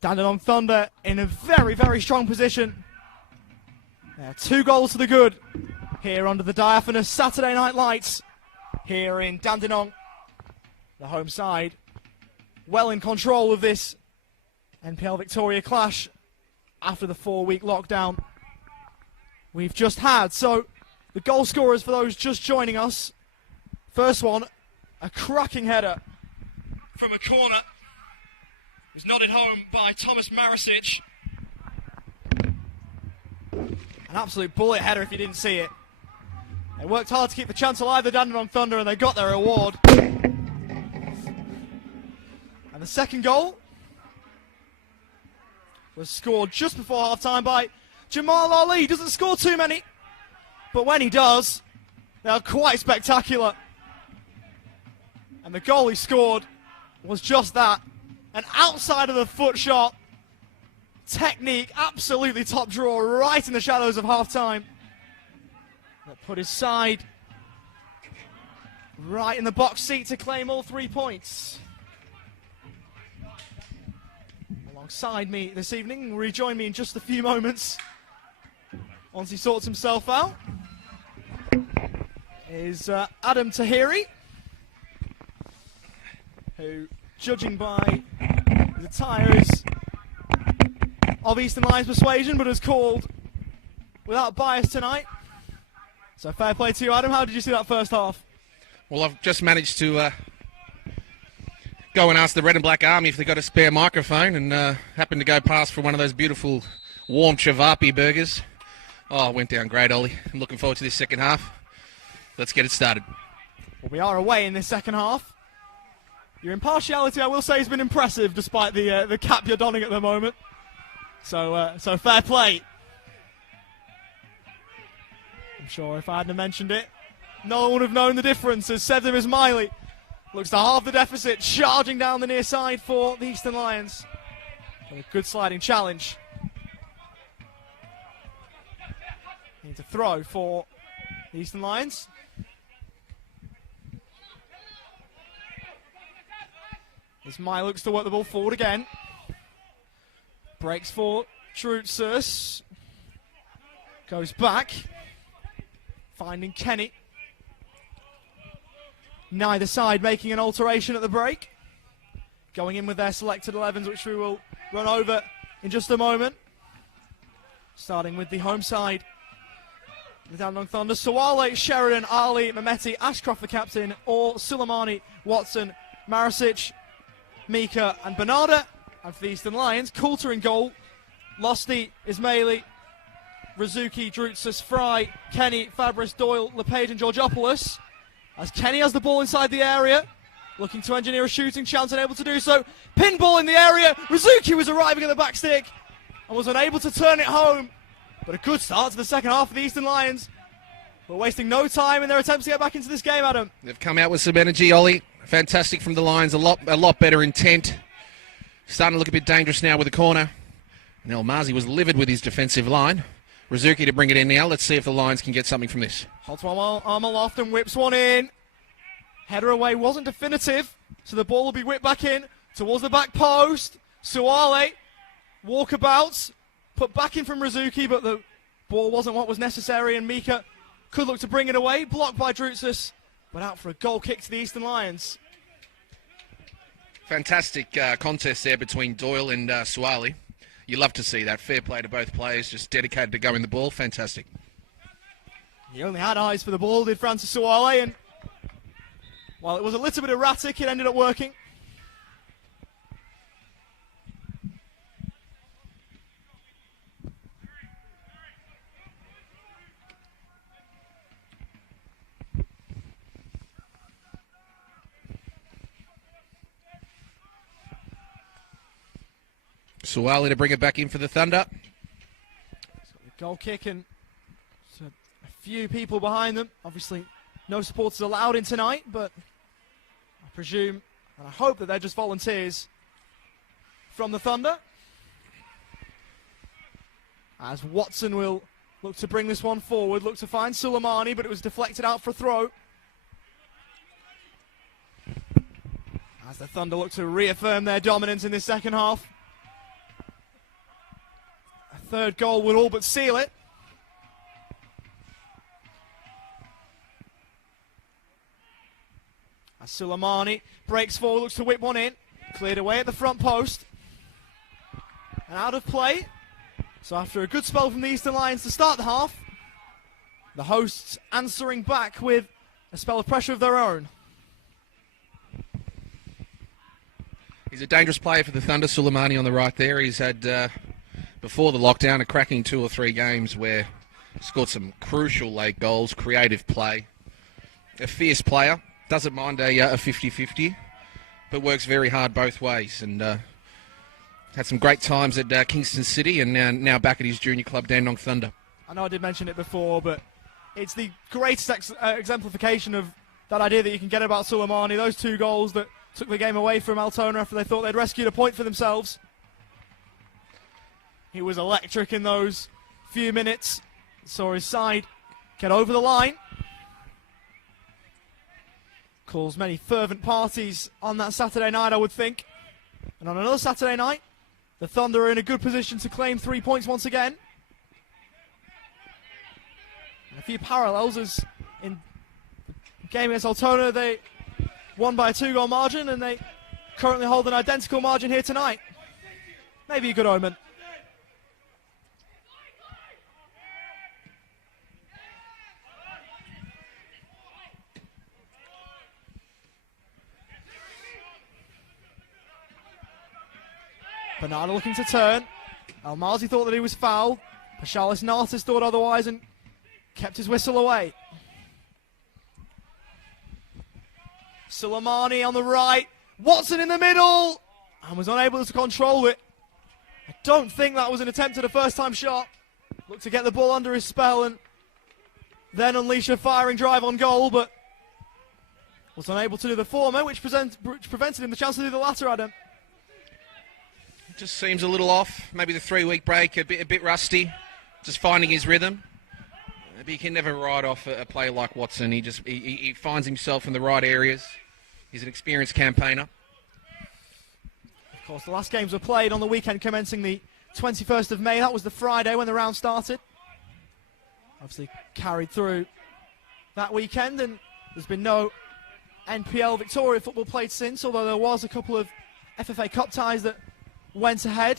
Dandenong Thunder in a very, very strong position. 2 goals to the good here under the diaphanous Saturday night lights here in Dandenong. The home side well in control of this NPL Victoria clash after the 4-week lockdown we've just had. So the goal scorers for those just joining us. First one, a cracking header from a corner. It was nodded home by Thomas Marisic. An absolute bullet header if you didn't see it. They worked hard to keep the chance alive, the Dandenong Thunder, and they got their reward. And the second goal was scored just before half-time by Jamal Ali. He doesn't score too many, but when he does, they are quite spectacular. And the goal he scored was just that. An outside of the foot shot. Technique, absolutely top draw, right in the shadows of half-time. That put his side right in the box seat to claim all 3 points. Alongside me this evening, will rejoin me in just a few moments once he sorts himself out, is Adam Tahiri, who, judging by the attire, is of Eastern Lions persuasion, but has called without bias tonight. So fair play to you, Adam. How did you see that first half? Well, I've just managed to go and ask the Red and Black Army if they got a spare microphone, and happened to go past for one of those beautiful warm Chavapi burgers. Oh, it went down great, Ollie. I'm looking forward to this second half. Let's get it started. Well, we are away in this second half. Your impartiality, I will say, has been impressive despite the cap you're donning at the moment. So fair play. I'm sure if I hadn't mentioned it, no one would have known the difference, as Sevdim Ismaili looks to halve the deficit, charging down the near side for the Eastern Lions. And a good sliding challenge. Need to throw for the Eastern Lions. Ismail looks to work the ball forward again. Breaks for Drutsus. Goes back. Finding Kenny. Neither side making an alteration at the break. Going in with their selected 11s, which we will run over in just a moment. Starting with the home side. The Dandenong Thunder. Sawale, Sheridan, Ali, Mehmeti, Ashcroft the captain, or Suleimani, Watson, Marisic, Mika and Bernarda. And for the Eastern Lions, Coulter in goal. Losty, Ismaili, Rizuki, Drutsus, Fry, Kenny, Fabris, Doyle, LePage and Georgopoulos. As Kenny has the ball inside the area, looking to engineer a shooting chance and able to do so. Pinball in the area. Rizuki was arriving at the back stick and was unable to turn it home. But a good start to the second half for the Eastern Lions. We're wasting no time in their attempts to get back into this game, Adam. They've come out with some energy, Ollie. Fantastic from the Lions. A lot better intent. Starting to look a bit dangerous now with the corner. And El Mazi was livid with his defensive line. Rizuki to bring it in now. Let's see if the Lions can get something from this. Holds one arm aloft and whips one in. Header away wasn't definitive, so the ball will be whipped back in towards the back post. Suale, walkabouts, put back in from Rizuki, but the ball wasn't what was necessary, and Mika could look to bring it away. Blocked by Drutsus, but out for a goal kick to the Eastern Lions. Fantastic contest there between Doyle and Suale. You love to see that. Fair play to both players, just dedicated to going the ball. Fantastic. He only had eyes for the ball, did Francis Suale, and while it was a little bit erratic, it ended up working. Suale to bring it back in for the Thunder. Goal kick and a few people behind them. Obviously, no supporters allowed in tonight, but I presume and I hope that they're just volunteers from the Thunder. As Watson will look to bring this one forward, look to find Suleimani, but it was deflected out for a throw. As the Thunder look to reaffirm their dominance in this second half. A third goal would all but seal it. As Suleimani breaks forward, looks to whip one in. Cleared away at the front post. And out of play. So after a good spell from the Eastern Lions to start the half, the hosts answering back with a spell of pressure of their own. He's a dangerous player for the Thunder, Suleimani on the right there. He's had, before the lockdown, a cracking 2 or 3 games where he scored some crucial late goals, creative play. A fierce player. Doesn't mind a 50-50, but works very hard both ways. And had some great times at Kingston City and now back at his junior club, Dandenong Thunder. I know I did mention it before, but it's the greatest exemplification of that idea that you can get about Suleimani. Those 2 goals that took the game away from Altona after they thought they'd rescued a point for themselves. He was electric in those few minutes. Saw his side get over the line. Calls many fervent parties on that Saturday night, I would think. And on another Saturday night, the Thunder are in a good position to claim 3 points once again. And a few parallels as in the game against Altona, they won by a 2-goal margin, and they currently hold an identical margin here tonight. Maybe a good omen. Bernardo looking to turn. Almazi thought that he was fouled. Pashalis Nartis thought otherwise and kept his whistle away. Suleimani on the right. Watson in the middle. And was unable to control it. I don't think that was an attempt at a first-time shot. Looked to get the ball under his spell and then unleash a firing drive on goal, but was unable to do the former, which prevented him the chance to do the latter, Adam. Just seems a little off. Maybe the 3-week break, a bit rusty. Just finding his rhythm. But you can never write off a player like Watson. He finds himself in the right areas. He's an experienced campaigner. Of course, the last games were played on the weekend commencing the 21st of May. That was the Friday when the round started. Obviously carried through that weekend, and there's been no NPL Victoria football played since, although there was a couple of FFA Cup ties that went ahead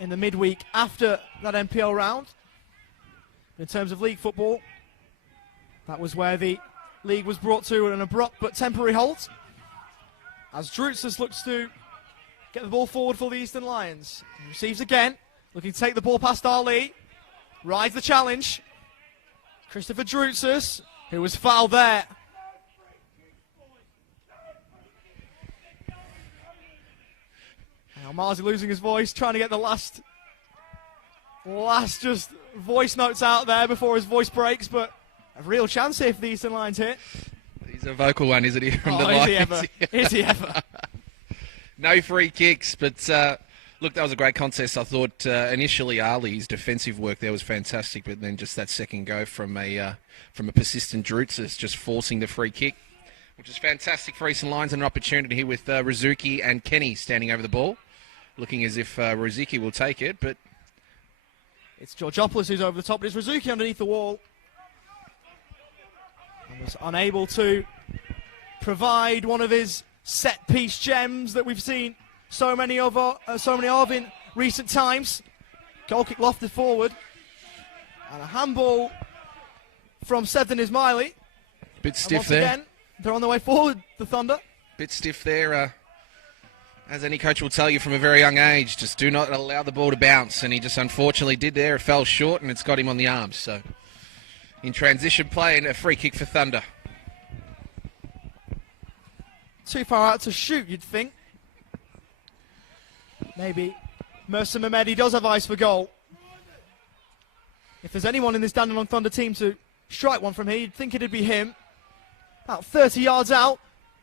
in the midweek after that NPL round. In terms of league football, that was where the league was brought to an abrupt but temporary halt, as Drutzes looks to get the ball forward for the Eastern Lions. He receives again, looking to take the ball past Ali. Rides the challenge. Christopher Drutzes, who was fouled there. Now Marzi losing his voice, trying to get the last just voice notes out there before his voice breaks, but a real chance here for the Eastern Lions here. He's a vocal one, isn't he? From the is he ever? Is he ever? No free kicks, but look, that was a great contest. I thought initially Ali's defensive work there was fantastic, but then just that second go from a persistent Drutzes just forcing the free kick, which is fantastic for Eastern Lions, and an opportunity here with Rizuki and Kenny standing over the ball, looking as if Rizuki will take it, but it's Georgopoulos who's over the top, but it's Rizuki underneath the wall. And was unable to provide one of his set-piece gems that we've seen so many of in recent times. Goal kick lofted forward. And a handball from Sevdan Ismaili. Bit stiff there. Again, they're on their way forward, the Thunder. Bit stiff there. As any coach will tell you from a very young age, just do not allow the ball to bounce. And he just unfortunately did there. It fell short and it's got him on the arms. So in transition play and a free kick for Thunder. Too far out to shoot, you'd think. Maybe Mercer Mehmedi does have eyes for goal. If there's anyone in this Dandenong Thunder team to strike one from here, you'd think it'd be him. About 30 yards out.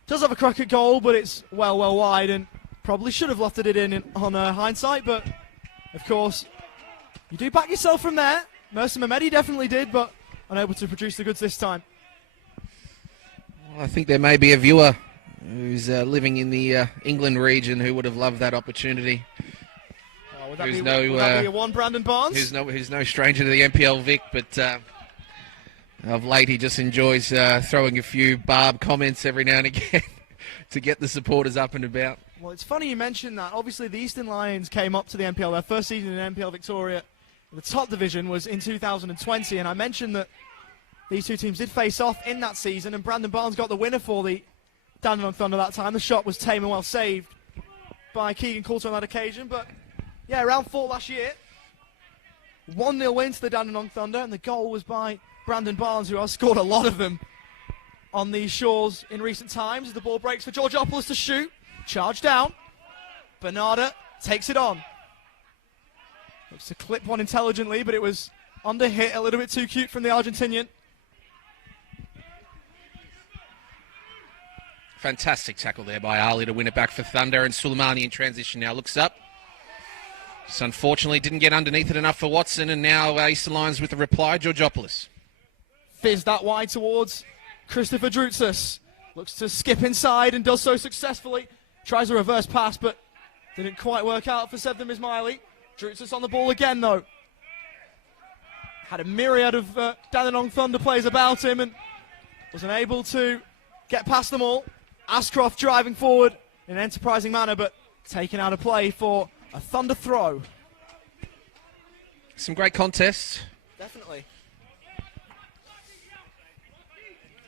Does have a crack at goal, but it's well wide, and probably should have lofted it in on hindsight, but of course, you do back yourself from there. Mercer Mehmedi definitely did, but unable to produce the goods this time. Well, I think there may be a viewer who's living in the England region, who would have loved that opportunity. Would that be a one, Brandon Barnes? Who's no stranger to the NPL Vic, but of late he just enjoys throwing a few barb comments every now and again to get the supporters up and about. Well, it's funny you mentioned that. Obviously, the Eastern Lions came up to the NPL. Their first season in NPL Victoria, the top division, was in 2020, and I mentioned that these two teams did face off in that season, and Brandon Barnes got the winner for the Dandenong Thunder that time. The shot was tame and well saved by Keegan Coulter on that occasion, but yeah, round 4 last year, 1-0 win to the Dandenong Thunder, and the goal was by Brandon Barnes, who has scored a lot of them on these shores in recent times. As the ball breaks for Georgopoulos to shoot, charge down, Bernarda takes it on. Looks to clip one intelligently, but it was under hit, a little bit too cute from the Argentinian. Fantastic tackle there by Ali to win it back for Thunder, and Suleimani in transition now looks up. Just unfortunately didn't get underneath it enough for Watson, and now Eastern Lions with the reply, Georgopoulos. Fizz that wide towards Christopher Drutzis. Looks to skip inside and does so successfully. Tries a reverse pass, but didn't quite work out for Sevdam Ismaili. Drutzis on the ball again, though. Had a myriad of Dandenong Thunder players about him and was unable to get past them all. Ashcroft driving forward in an enterprising manner, but taken out of play for a Thunder throw. Some great contests. Definitely.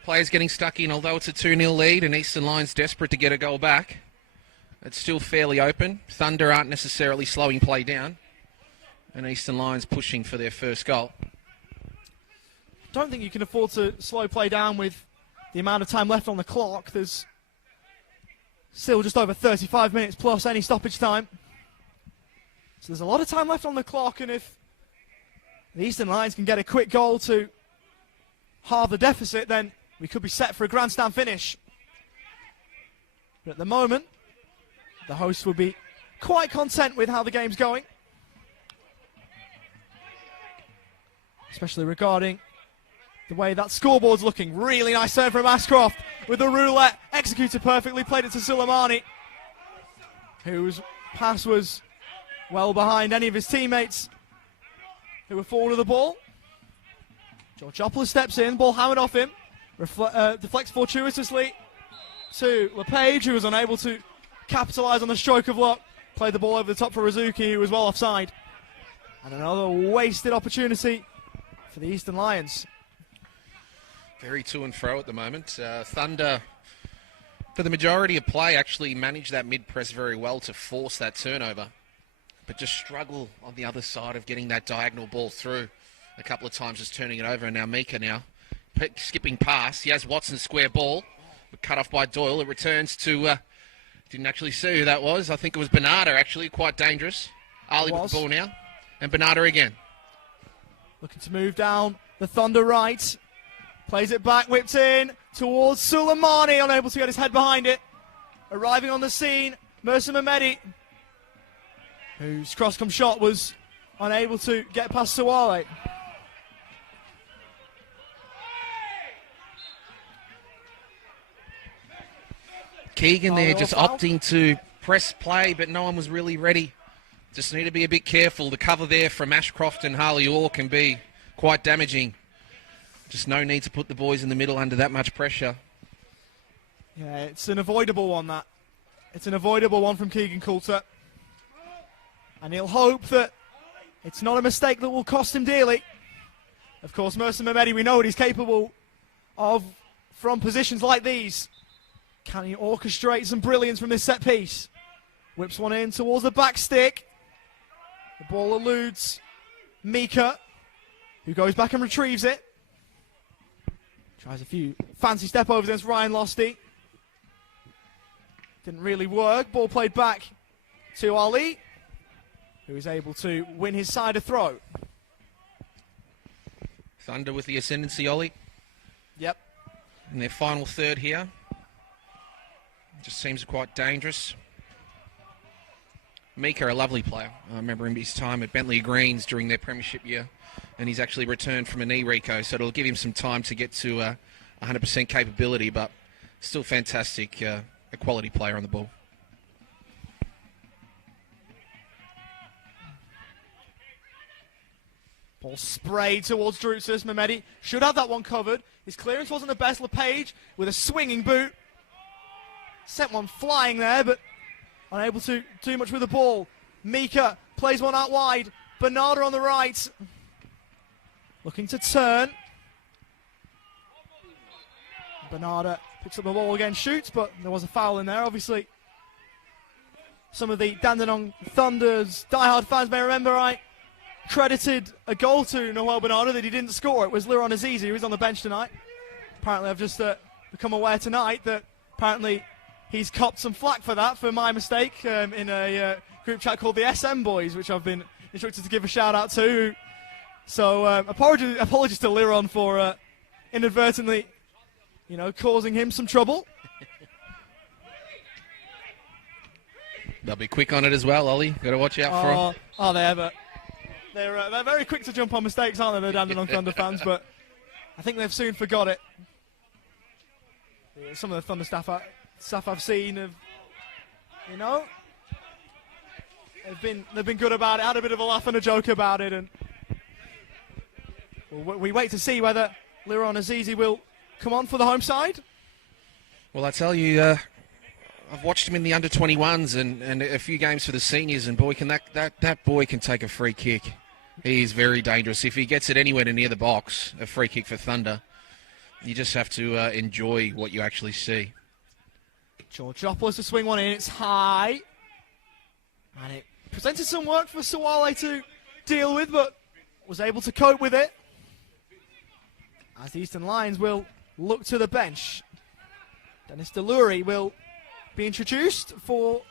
Players getting stuck in, although it's a 2-0 lead and Eastern Lions desperate to get a goal back. It's still fairly open. Thunder aren't necessarily slowing play down, and Eastern Lions pushing for their first goal. Don't think you can afford to slow play down with the amount of time left on the clock. There's still just over 35 minutes plus any stoppage time. So there's a lot of time left on the clock, and if the Eastern Lions can get a quick goal to halve the deficit, then we could be set for a grandstand finish. But at the moment, the hosts will be quite content with how the game's going, especially regarding the way that scoreboard's looking. Really nice turn from Ashcroft with the roulette, executed perfectly, played it to Suleimani, whose pass was well behind any of his teammates who were forward of the ball. Georgopoulos steps in, ball hammered off him, deflects fortuitously to LePage, who was unable to capitalise on the stroke of luck. Played the ball over the top for Rizuki, who was well offside. And another wasted opportunity for the Eastern Lions. Very to and fro at the moment. Thunder, for the majority of play, actually managed that mid-press very well to force that turnover, but just struggle on the other side of getting that diagonal ball through. A couple of times just turning it over, and now Mika skipping past. He has Watson's square ball, but cut off by Doyle. It returns to, didn't actually see who that was. I think it was Bernarda, actually, quite dangerous. Ali with the ball now, and Bernarda again. Looking to move down the Thunder right. Plays it back, whipped in towards Suleimani, unable to get his head behind it. Arriving on the scene, Mercer Mehmedi, whose cross-come shot was unable to get past Suwale. Keegan there just opting to press play, but no one was really ready. Just need to be a bit careful. The cover there from Ashcroft and Harley Orr can be quite damaging. Just no need to put the boys in the middle under that much pressure. Yeah, it's an avoidable one, that. It's an avoidable one from Keegan Coulter. And he'll hope that it's not a mistake that will cost him dearly. Of course, Mercer Mehmedi, we know what he's capable of from positions like these. Can he orchestrate some brilliance from this set piece? Whips one in towards the back stick. The ball eludes Mika, who goes back and retrieves it. Tries a few fancy step overs against Ryan Losty. Didn't really work. Ball played back to Ali, who is able to win his side a throw. Thunder with the ascendancy, Ollie. Yep. In their final third here. Just seems quite dangerous. Mika, a lovely player. I remember him his time at Bentley Greens during their premiership year, and he's actually returned from a knee reco, so it'll give him some time to get to 100% capability, but still fantastic a quality player on the ball. Ball sprayed towards Drusus. Mehmedi should have that one covered. His clearance wasn't the best. LePage with a swinging boot. Sent one flying there, but unable to do much with the ball. Mika plays one out wide. Bernarda on the right. Looking to turn. Bernarda picks up the ball again, shoots, but there was a foul in there, obviously. Some of the Dandenong Thunder's diehard fans may remember I credited a goal to Noel Bernarda that he didn't score. It was Liron Azizi, who was on the bench tonight. Apparently I've just become aware tonight that apparently he's copped some flack for that, for my mistake, in a group chat called the SM Boys, which I've been instructed to give a shout out to. So apologies to Liron for inadvertently, causing him some trouble. They'll be quick on it as well, Ollie. Got to watch out for them. Oh, they're very quick to jump on mistakes, aren't they, the Dandenong Thunder fans? But I think they've soon forgot it. Yeah, some of the Thunder staff I've seen have, they've been good about it. Had a bit of a laugh and a joke about it, and we wait to see whether Liron Azizi will come on for the home side. Well, I tell you, I've watched him in the under-21s and a few games for the seniors, and boy, can that boy can take a free kick. He's very dangerous. If he gets it anywhere near the box, a free kick for Thunder, you just have to enjoy what you actually see. Georgiopoulos to swing one in. It's high. And it presented some work for Sawale to deal with, but was able to cope with it. As the Eastern Lions will look to the bench. Dennis Deluri will be introduced for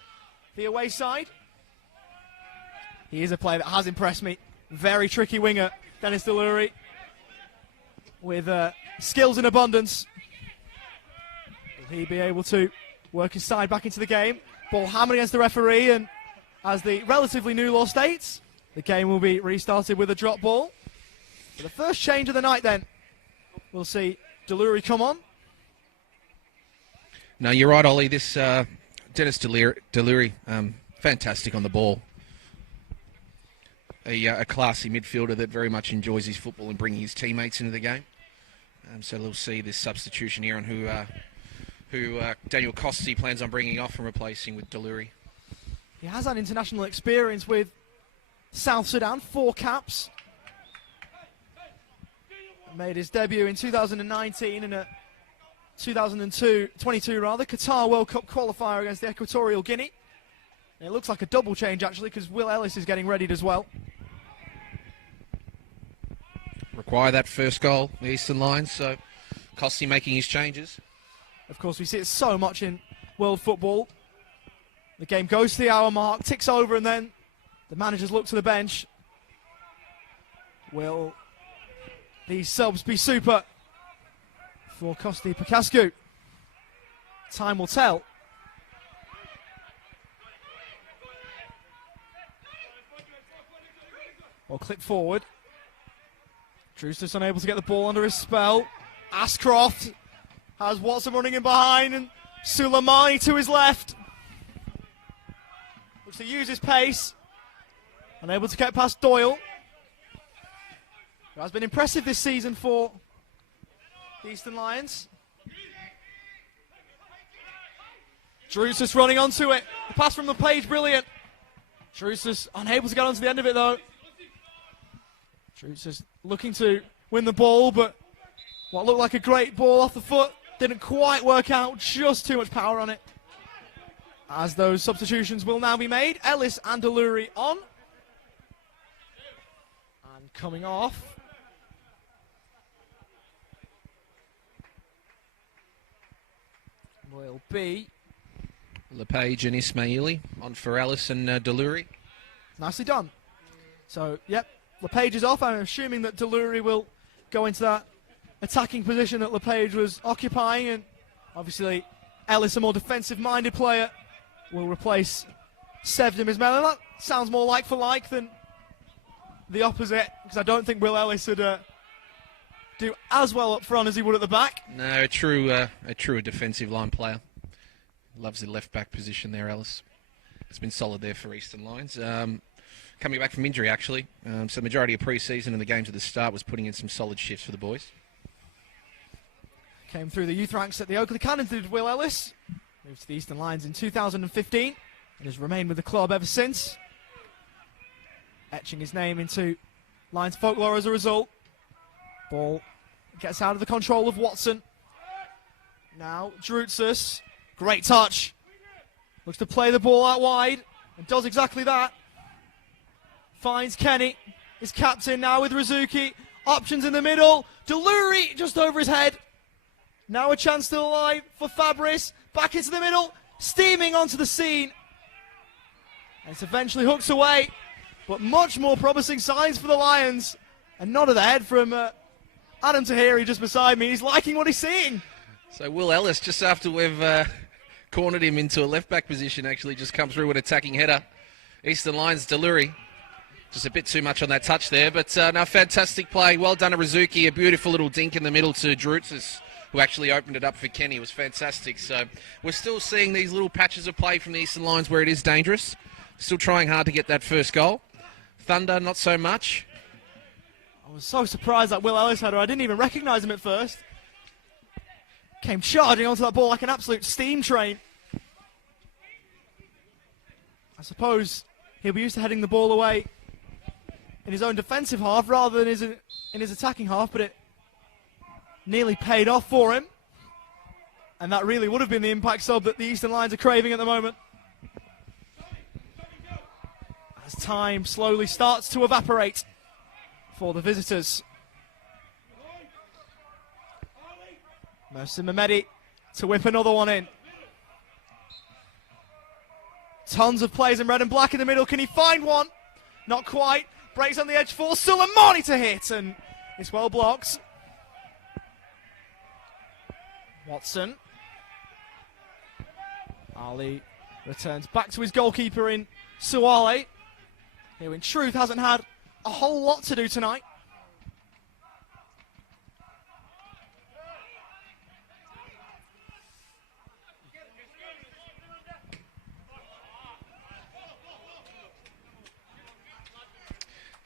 the away side. He is a player that has impressed me. Very tricky winger, Dennis Deluri, with skills in abundance. Will he be able to work his side back into the game? Ball hammered against the referee, and as the relatively new law states, the game will be restarted with a drop ball. For the first change of the night then, we'll see Deluri come on. No, you're right, Ollie. This Dennis Deluri, fantastic on the ball. A classy midfielder that very much enjoys his football and bringing his teammates into the game. So we'll see this substitution here on who Daniel Costi plans on bringing off and replacing with Deluri. He has had international experience with South Sudan, 4 caps. Made his debut in 2019 and a 2022 Qatar World Cup qualifier against the Equatorial Guinea. And it looks like a double change actually, because Will Ellis is getting readied as well. Require that first goal, the Eastern Lions, so Costi making his changes. Of course, we see it so much in world football. The game goes to the hour mark, ticks over, and then the managers look to the bench. Will these subs be super for Costi Pacascu? Time will tell. Well, click forward. Drewster's unable to get the ball under his spell. Ashcroft has Watson running in behind, and Suleimani to his left. Looks to use his pace. Unable to get past Doyle. Who has been impressive this season for the Eastern Lions. Drusus running onto it. The pass from the page, brilliant. Drusus unable to get onto the end of it though. Drusus looking to win the ball, but what looked like a great ball off the foot didn't quite work out. Just too much power on it. As those substitutions will now be made. Ellis and Deluri on. And coming off. Will be LePage and Ismaili on for Ellis and Deluri. Nicely done. So, yep, LePage is off. I'm assuming that Deluri will go into that attacking position that LePage was occupying, and obviously Ellis, a more defensive-minded player, will replace Sevdim Ismaili. That sounds more like for like than the opposite, because I don't think Will Ellis would do as well up front as he would at the back. No, a true defensive line player. Loves the left back position there, Ellis. It's been solid there for Eastern Lions. Coming back from injury, actually. So the majority of pre-season and the games at the start was putting in some solid shifts for the boys. Came through the youth ranks at the Oakley Cannons, did Will Ellis. Moved to the Eastern Lions in 2015 and has remained with the club ever since, etching his name into Lions folklore as a result. Ball gets out of the control of Watson. Now Drutsus, great touch. Looks to play the ball out wide and does exactly that. Finds Kenny, his captain now with Rizuki. Options in the middle. Deluri just over his head. Now a chance still alive for Fabris. Back into the middle, steaming onto the scene. And it's eventually hooked away. But much more promising signs for the Lions. And nod of the head from Adam Tahiri just beside me. He's liking what he's seeing. So Will Ellis, just after we've cornered him into a left-back position, actually just come through with an attacking header. Eastern Lions, Deluri. Just a bit too much on that touch there. But no, fantastic play. Well done to Rizuki. A beautiful little dink in the middle to Drutsus, who actually opened it up for Kenny. It was fantastic. So we're still seeing these little patches of play from the Eastern Lions where it is dangerous. Still trying hard to get that first goal. Thunder, not so much. I was so surprised that Will Ellis had her. I didn't even recognise him at first. Came charging onto that ball like an absolute steam train. I suppose he'll be used to heading the ball away in his own defensive half rather than in his attacking half, but it nearly paid off for him. And that really would have been the impact sub that the Eastern Lions are craving at the moment. As time slowly starts to evaporate for the visitors. Mercy Mehmedi to whip another one in. Tons of players in red and black in the middle. Can he find one? Not quite. Breaks on the edge for Suleimani to hit, and it's well blocked. Watson. Ali returns back to his goalkeeper in Suale, who in truth hasn't had a whole lot to do tonight.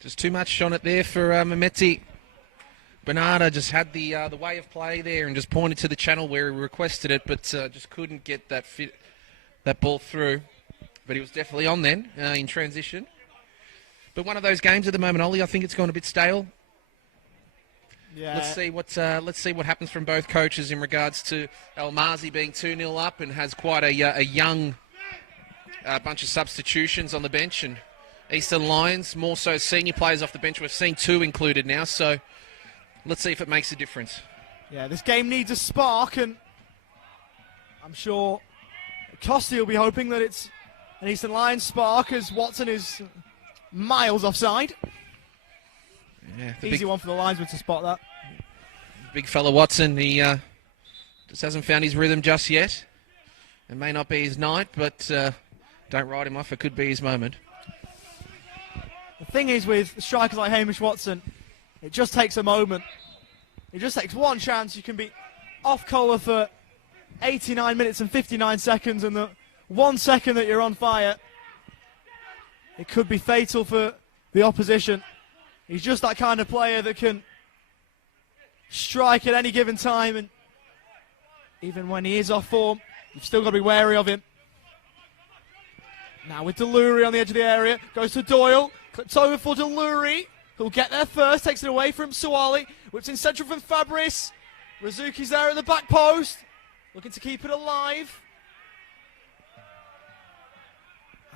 Just too much on it there for Mehmeti. Bernarda just had the way of play there and just pointed to the channel where he requested it, but just couldn't get that ball through. But he was definitely on then in transition. But one of those games at the moment, Ollie, I think it's gone a bit stale. Yeah. Let's see what happens from both coaches in regards to Almazi being 2-0 up and has quite a young bunch of substitutions on the bench, and Eastern Lions, more so senior players off the bench. We've seen 2 included now, so let's see if it makes a difference. Yeah, this game needs a spark, and I'm sure Costi will be hoping that it's an Eastern Lions spark, as Watson is miles offside. Yeah, Easy one for the linesman to spot that. Big fella Watson, he just hasn't found his rhythm just yet. It may not be his night, but don't write him off. It could be his moment. The thing is with strikers like Hamish Watson, it just takes a moment. It just takes one chance. You can be off colour for 89 minutes and 59 seconds, and the 1 second that you're on fire, it could be fatal for the opposition. He's just that kind of player that can strike at any given time, and even when he is off form, you've still got to be wary of him. Now with Deluri on the edge of the area, goes to Doyle, clips over for Deluri, who'll get there first, takes it away from Suwali, whips in central from Fabris. Rizuki's there at the back post, looking to keep it alive.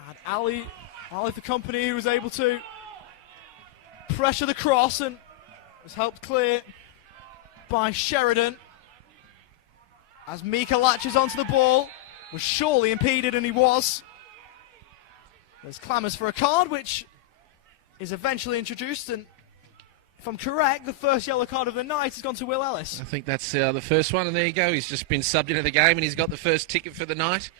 And Ali for company, who was able to pressure the cross and was helped clear by Sheridan. As Mika latches onto the ball, was surely impeded, and he was. There's clamours for a card, which is eventually introduced, and if I'm correct, the first yellow card of the night has gone to Will Ellis. I think that's the first one, and there you go. He's just been subbed into the game, and he's got the first ticket for the night.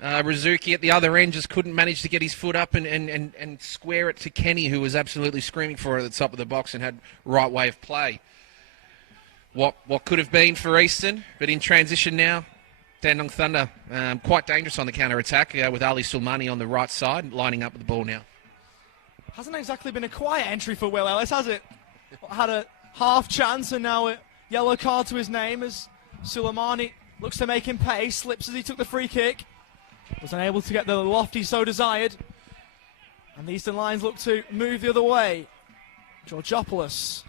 Rizuki at the other end just couldn't manage to get his foot up and square it to Kenny, who was absolutely screaming for it at the top of the box and had right way of play. What could have been for Eastern, but in transition now, Dandenong Thunder quite dangerous on the counter-attack with Ali Sulmani on the right side, lining up with the ball now. Hasn't exactly been a quiet entry for Will Ellis, has it? Had a half chance and now a yellow card to his name as Suleimani looks to make him pay, slips as he took the free kick. Was unable to get the loft he so desired. And the Eastern Lions look to move the other way. Georgopoulos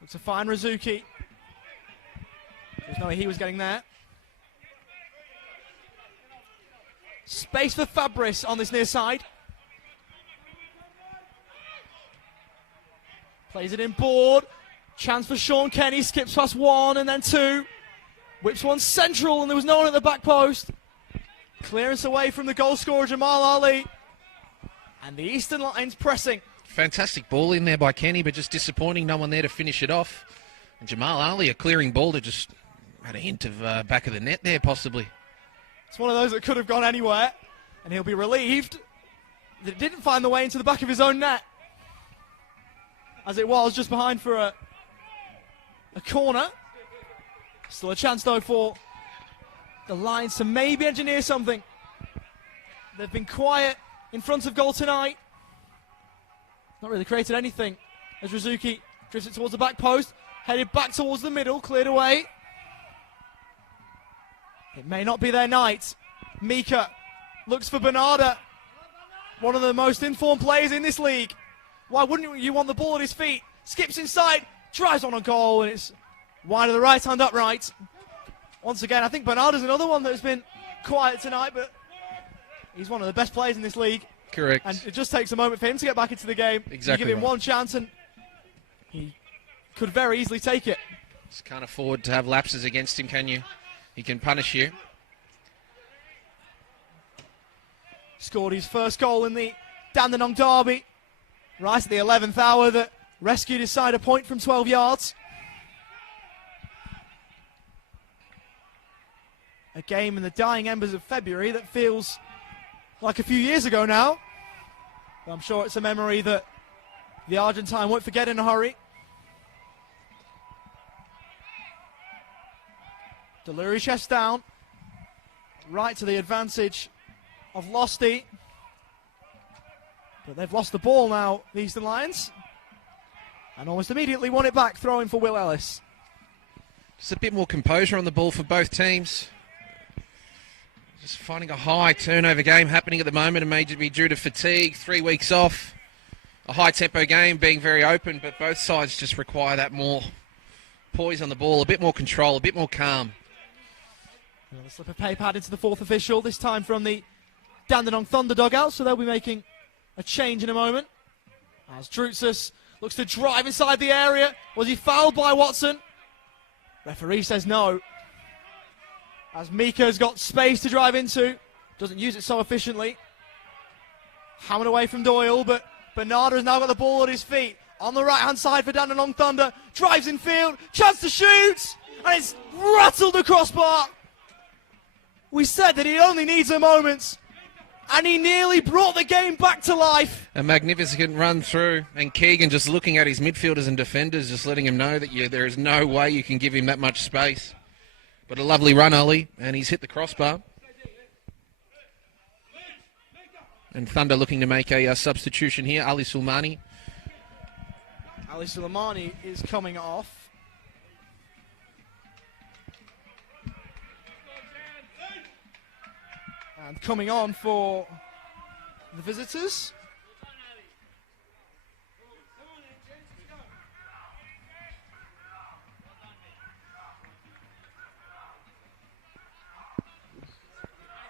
looks to find Rizuki. There's no way he was getting there. Space for Fabris on this near side. Plays it in board. Chance for Sean Kenny. Skips past one and then two. Whips one central and there was no one at the back post. Clearance away from the goal scorer Jamal Ali. And the Eastern Lions pressing. Fantastic ball in there by Kenny, but just disappointing. No one there to finish it off. And Jamal Ali, a clearing ball that just had a hint of back of the net there, possibly. It's one of those that could have gone anywhere. And he'll be relieved that it didn't find the way into the back of his own net. As it was just behind for a corner. Still a chance, though, for the Lions to maybe engineer something. They've been quiet in front of goal tonight. Not really created anything as Rizuki drifts it towards the back post. Headed back towards the middle, cleared away. It may not be their night. Mika looks for Bernarda. One of the most informed players in this league. Why wouldn't you want the ball at his feet? Skips inside, drives on a goal, and it's wide of the right hand upright. Once again, I think Bernarda's another one that has been quiet tonight, but he's one of the best players in this league. Correct. And it just takes a moment for him to get back into the game. Exactly. You give him right. one chance and he could very easily take it. Just can't afford to have lapses against him, can you? He can punish you. Scored his first goal in the Dandenong derby. Right at the 11th hour that rescued his side a point from 12 yards. A game in the dying embers of February that feels like a few years ago now. But I'm sure it's a memory that the Argentine won't forget in a hurry. Deluri chest down. Right to the advantage of Losty. But they've lost the ball now, the Eastern Lions. And almost immediately won it back, throwing for Will Ellis. Just a bit more composure on the ball for both teams. Just finding a high turnover game happening at the moment. It may be due to fatigue, 3 weeks off. A high tempo game being very open, but both sides just require that more poise on the ball, a bit more control, a bit more calm. Another slip of pay pad into the fourth official, this time from the Dandenong Thunder dugout, so they'll be making a change in a moment. As Drutzis looks to drive inside the area. Was he fouled by Watson? Referee says no. As Mika's got space to drive into. Doesn't use it so efficiently. Hammered away from Doyle, but Bernarda has now got the ball at his feet. On the right-hand side for Dandenong Thunder. Drives in field. Chance to shoot! And it's rattled the crossbar. We said that he only needs a moment. And he nearly brought the game back to life. A magnificent run through, and Keegan just looking at his midfielders and defenders, just letting him know that there is no way you can give him that much space. But a lovely run, Ollie, and he's hit the crossbar. And Thunder looking to make a substitution here, Ali Sulmani. Ali Suleimani is coming off. And coming on for the visitors.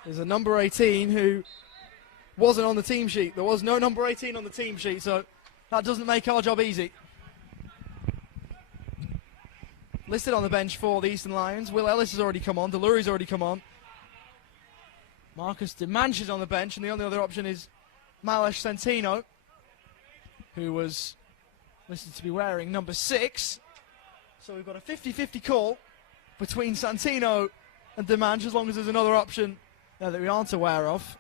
There's a number 18 who wasn't on the team sheet. There was no number 18 on the team sheet, so that doesn't make our job easy. Listed on the bench for the Eastern Lions. Will Ellis has already come on. Deluri's already come on. Marcus Demanche is on the bench, and the only other option is Malesh Santino, who was listed to be wearing number 6. So we've got a 50-50 call between Santino and Demanche, as long as there's another option that we aren't aware of.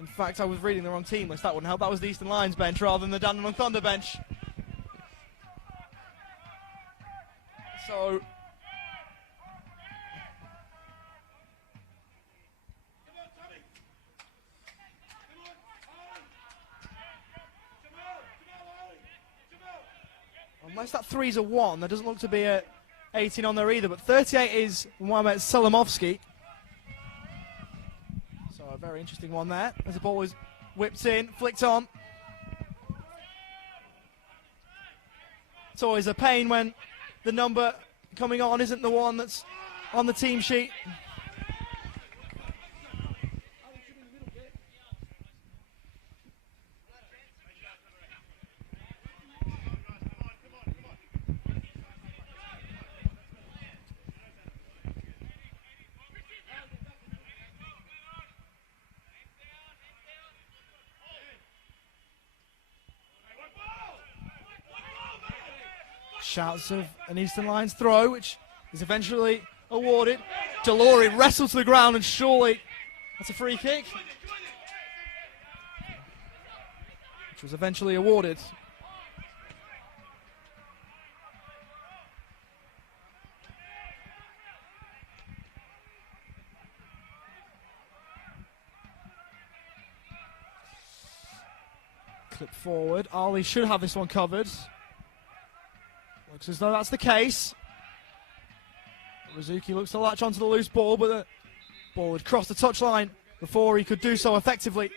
In fact, I was reading the wrong team list. That wouldn't help. That was the Eastern Lions bench rather than the Dandenong Thunder bench. So... unless that 3's a 1, there doesn't look to be a 18 on there either, but 38 is Mohamed Salamovsky. So a very interesting one there, as the ball is whipped in, flicked on. It's always a pain when the number coming on isn't the one that's on the team sheet. Shouts of an Eastern Lions throw, which is eventually awarded. Delory wrestled to the ground, and surely that's a free kick, which was eventually awarded. Clip forward. Ali should have this one covered. Looks as though that's the case. Rizuki looks to latch onto the loose ball, but the ball had crossed the touchline before he could do so effectively.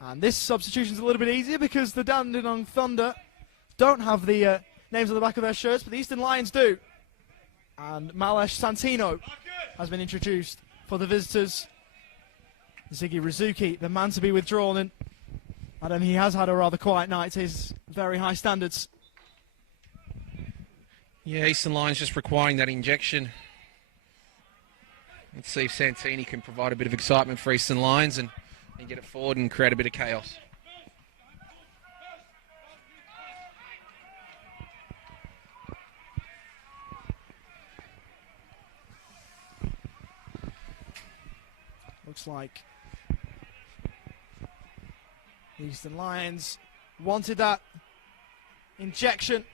And this substitution's a little bit easier because the Dandenong Thunder don't have the names on the back of their shirts, but the Eastern Lions do. And Malesh Santino has been introduced for the visitors. Ziggy Rizuki, the man to be withdrawn, and he has had a rather quiet night to his very high standards. Yeah, Eastern Lions just requiring that injection. Let's see if Santini can provide a bit of excitement for Eastern Lions and get it forward and create a bit of chaos. Looks like the Eastern Lions wanted that injection.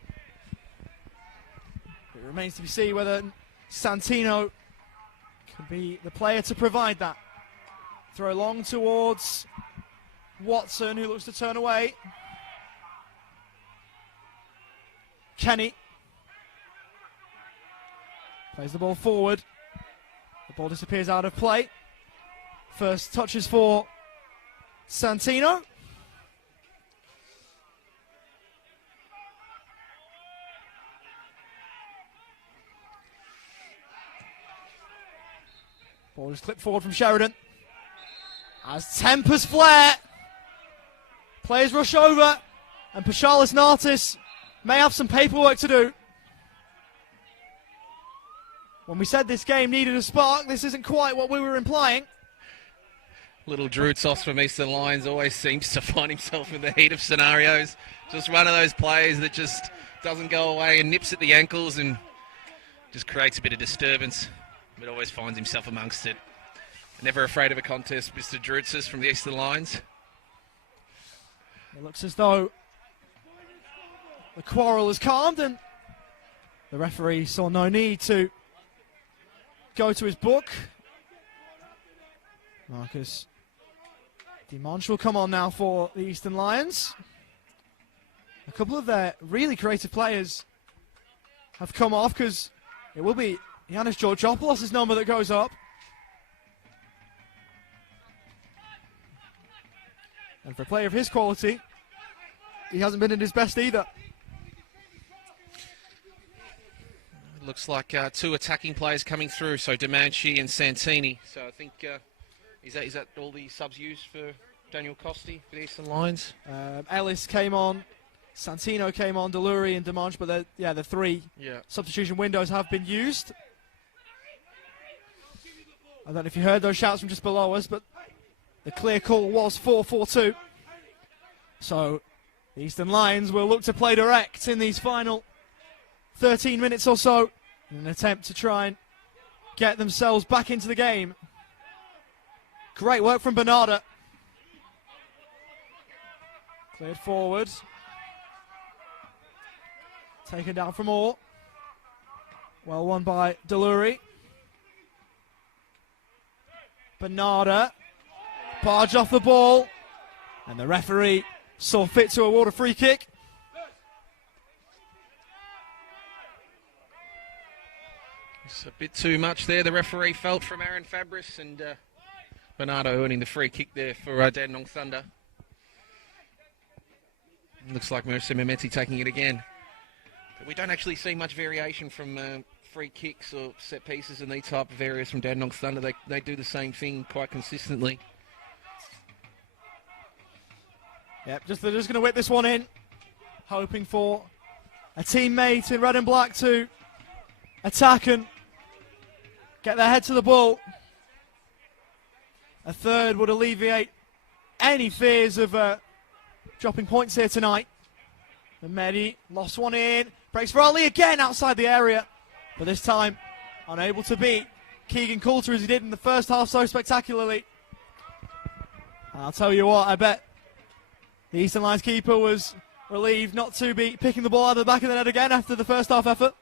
It remains to be seen whether Santino can be the player to provide that. Throw long towards Watson, who looks to turn away. Kenny plays the ball forward. The ball disappears out of play. First touches for Santino. Ball is clipped forward from Sheridan. As tempers flare. Players rush over. And Pashalis Nartis may have some paperwork to do. When we said this game needed a spark, this isn't quite what we were implying. Little Drutsos from Eastern Lions always seems to find himself in the heat of scenarios. Just one of those players that just doesn't go away and nips at the ankles and just creates a bit of disturbance, but always finds himself amongst it. Never afraid of a contest, Mr. Drutsos from the Eastern Lions. It looks as though the quarrel has calmed and the referee saw no need to go to his book. Marcus Dimanche will come on now for the Eastern Lions. A couple of their really creative players have come off because it will be Yanis Georgopoulos' number that goes up. And for a player of his quality, he hasn't been in his best either. Looks like two attacking players coming through, so Dimanche and Santini. So I think, is that all the subs used for Daniel Costi for the Eastern Lions? Ellis came on, Santino came on, Deluri and Dimanche, but the three substitution windows have been used. I don't know if you heard those shouts from just below us, but the clear call was 4-4-2. So the Eastern Lions will look to play direct in these final 13 minutes or so in an attempt to try and get themselves back into the game. Great work from Bernarda. Cleared forward. Taken down from Orr. Well won by Deluri. Bernarda. Barge off the ball. And the referee saw fit to award a free kick. It's a bit too much there, the referee felt, from Aaron Fabris, and Bernardo earning the free kick there for Dandenong Thunder. Looks like Mercer Mehmeti taking it again. But we don't actually see much variation from free kicks or set pieces in these type of areas from Dandenong Thunder. They do the same thing quite consistently. Yep, they're just going to whip this one in, hoping for a teammate in red and black to attack and get their head to the ball. A third would alleviate any fears of dropping points here tonight. And Mehdi lost one in, breaks for Ali again outside the area, but this time unable to beat Keegan Coulter as he did in the first half so spectacularly. And I'll tell you what, I bet the Eastern Lions keeper was relieved not to be picking the ball out of the back of the net again after the first half effort.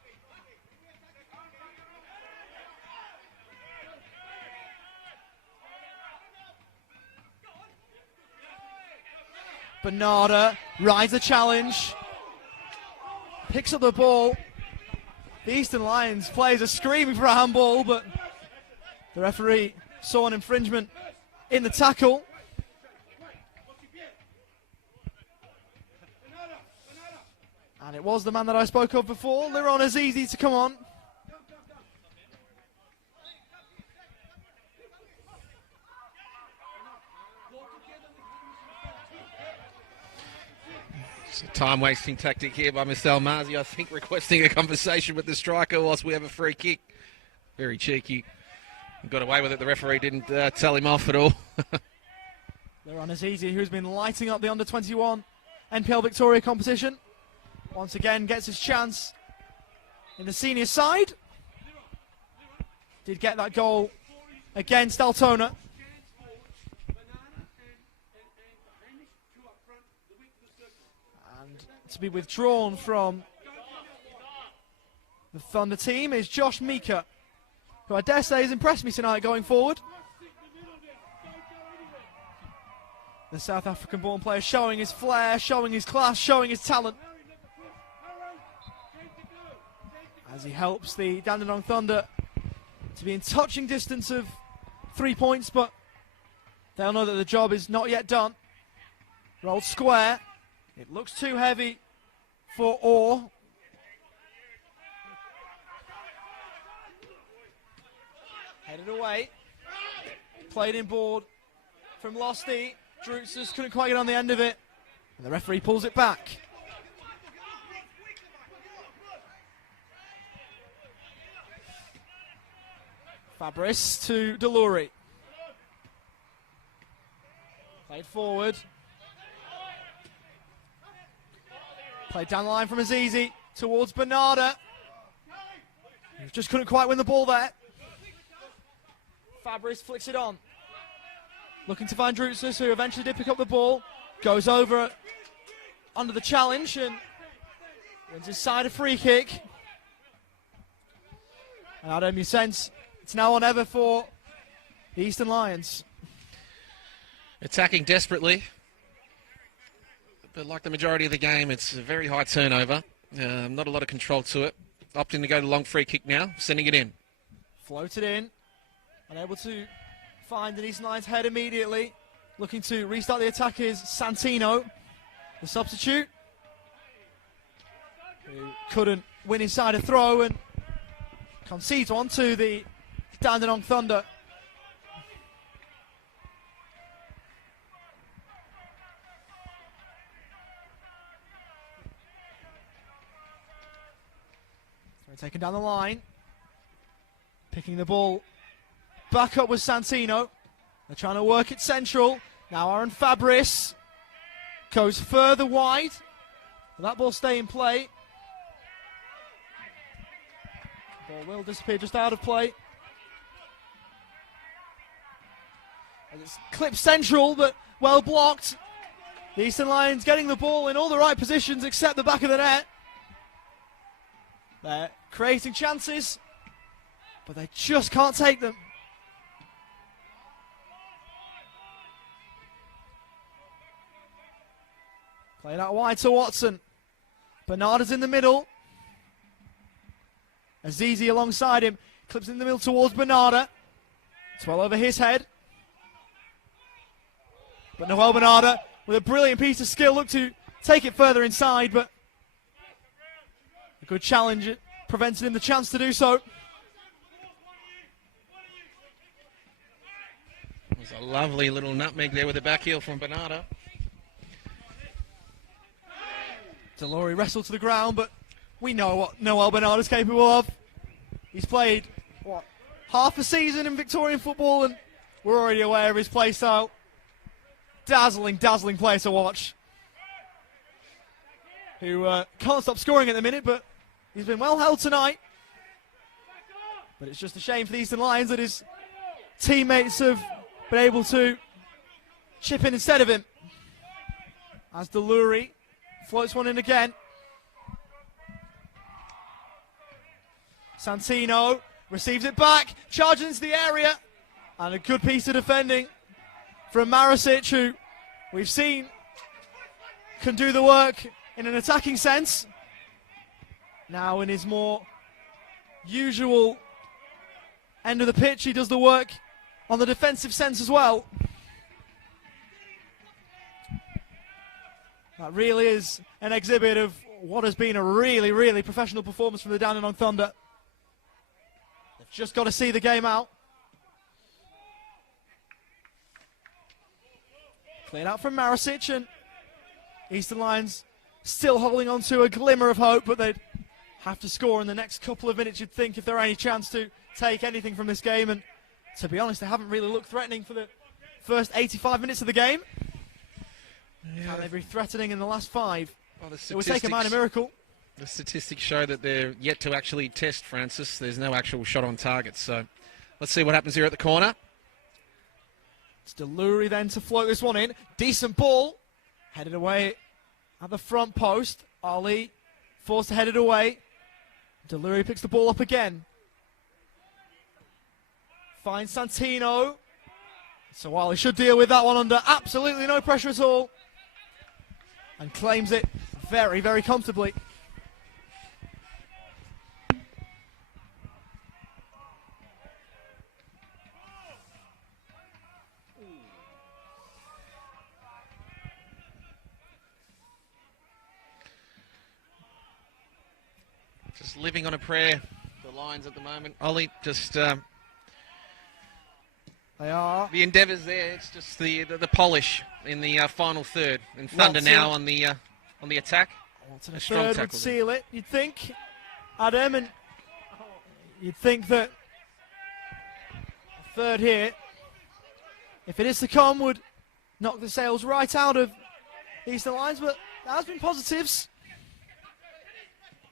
Bernarda rides the challenge, picks up the ball. The Eastern Lions players are screaming for a handball, but the referee saw an infringement in the tackle. And it was the man that I spoke of before, Liron Azizi, to come on. It's a time-wasting tactic here by Mr. Almazi, I think, requesting a conversation with the striker whilst we have a free kick. Very cheeky. He got away with it. The referee didn't tell him off at all. Liron Azizi, who's been lighting up the under-21 NPL Victoria competition, once again gets his chance in the senior side. Did get that goal against Altona. And to be withdrawn from the Thunder team is Josh Meeker, who I dare say has impressed me tonight going forward. The South African-born player showing his flair, showing his class, showing his talent, as he helps the Dandenong Thunder to be in touching distance of 3 points, but they'll know that the job is not yet done. Rolled square. It looks too heavy for Orr. Headed away. Played in board from Losty. Drutzus couldn't quite get on the end of it, and the referee pulls it back. Fabris to Deluri. Played forward. Played down the line from Azizi towards Bernarda. He just couldn't quite win the ball there. Fabris flicks it on. Looking to find Drutzus, who eventually did pick up the ball. Goes over under the challenge and wins his side a free kick. And Adam, you sense it's now or never for the Eastern Lions. Attacking desperately. But like the majority of the game, it's a very high turnover. Not a lot of control to it. Opting to go to long free kick now, sending it in. Floated in. Unable to find an Eastern Lions head immediately. Looking to restart the attack is Santino, the substitute, who couldn't win inside a throw and concedes one to the Dandenong Thunder. So taken down the line. Picking the ball back up with Santino. They're trying to work it central. Now Aaron Fabris goes further wide. Will that ball stay in play? Ball will disappear just out of play. It's clipped central, but well blocked. The Eastern Lions getting the ball in all the right positions except the back of the net. They're creating chances, but they just can't take them. Played out wide to Watson. Bernarda's in the middle. Azizi alongside him. Clips in the middle towards Bernarda. It's well over his head. But Noel Bernarda, with a brilliant piece of skill, looked to take it further inside, but a good challenge prevented him the chance to do so. It was a lovely little nutmeg there with the back heel from Bernarda. Delory wrestled to the ground, but we know what Noel Bernarda's capable of. He's played, half a season in Victorian football, and we're already aware of his play style. Dazzling, dazzling player to watch. Who can't stop scoring at the minute, but he's been well held tonight. But it's just a shame for the Eastern Lions that his teammates have been able to chip in instead of him. As Delory floats one in again. Santino receives it back, charges into the area, and a good piece of defending from Marasic, who we've seen can do the work in an attacking sense. Now in his more usual end of the pitch, he does the work on the defensive sense as well. That really is an exhibit of what has been a really, really professional performance from the Dandenong Thunder. They've just got to see the game out. Played out from Marasic, and Eastern Lions still holding on to a glimmer of hope, but they'd have to score in the next couple of minutes, you'd think, if there are any chance to take anything from this game. And to be honest, they haven't really looked threatening for the first 85 minutes of the game. Yeah. Can they be threatening in the last 5? Well, it would take a minor miracle. The statistics show that they're yet to actually test Francis. There's no actual shot on target, so let's see what happens here at the corner. It's Delury then to float this one in. Decent ball. Headed away at the front post. Ali forced to head it away. Delury picks the ball up again. Finds Santino. So while he should deal with that one under absolutely no pressure at all. And claims it very, very comfortably. Just living on a prayer, the Lions at the moment. Ollie, just they are. The endeavours there. It's just the polish in the final third. And Thunder now on the attack. Watson a third would seal it, you'd think, Adam, and you'd think that a third here, if it is to come, would knock the sails right out of Eastern Lions, but there has been positives.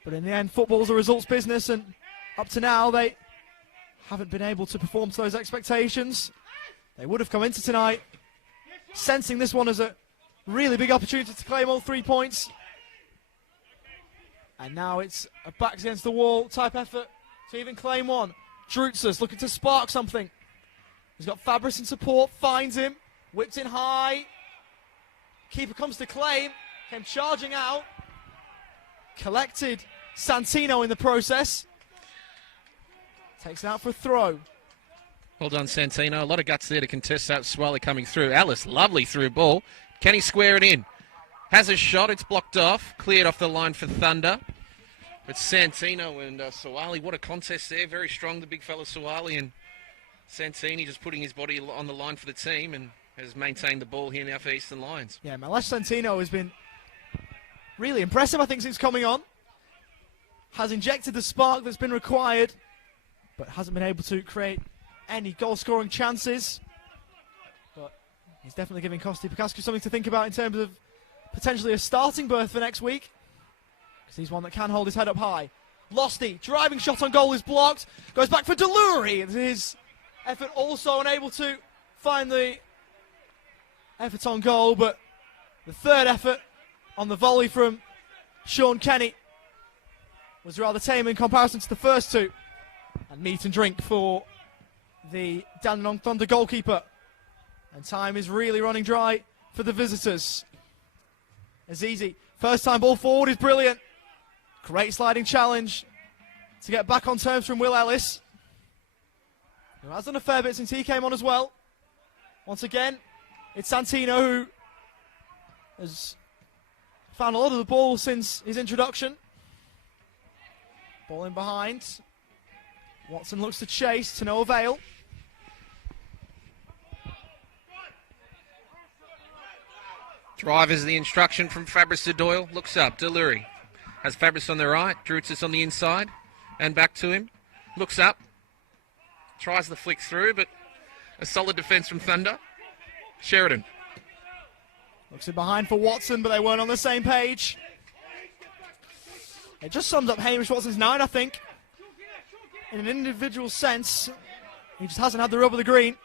But in the end, football's a results business, and up to now, they haven't been able to perform to those expectations. They would have come into tonight sensing this one as a really big opportunity to claim all 3 points. And now it's a backs against the wall type effort to even claim one. Drutzers looking to spark something. He's got Fabris in support, finds him, whipped in high. Keeper comes to claim, came charging out. Collected Santino in the process. Takes it out for a throw. Well done, Santino. A lot of guts there to contest that. Swally coming through. Alice, lovely through ball. Can he square it in? Has a shot. It's blocked off. Cleared off the line for Thunder. But Santino and Swali, what a contest there. Very strong, the big fella Swali. And Santini just putting his body on the line for the team and has maintained the ball here now for Eastern Lions. Yeah, Malesh Santino has been really impressive, I think, since coming on. Has injected the spark that's been required, but hasn't been able to create any goal-scoring chances. But he's definitely giving Costi Picascu something to think about in terms of potentially a starting berth for next week, because he's one that can hold his head up high. Losty, driving shot on goal is blocked. Goes back for Delury. His effort also unable to find the effort on goal, but the third effort on the volley from Sean Kenny was rather tame in comparison to the first two. And meat and drink for the Dandenong Thunder goalkeeper. And time is really running dry for the visitors. Azizi, first time ball forward is brilliant. Great sliding challenge to get back on terms from Will Ellis, who has done a fair bit since he came on as well. Once again, it's Santino who has found a lot of the ball since his introduction. Ball in behind. Watson looks to chase, to no avail. Drive is the instruction from Fabris to Doyle. Looks up, Deluri has Fabris on the right, Drutzis on the inside, and back to him. Looks up, tries the flick through, but a solid defence from Thunder. Sheridan. Looks in behind for Watson, but they weren't on the same page. It just sums up Hamish Watson's night, I think. In an individual sense, he just hasn't had the rub of the green.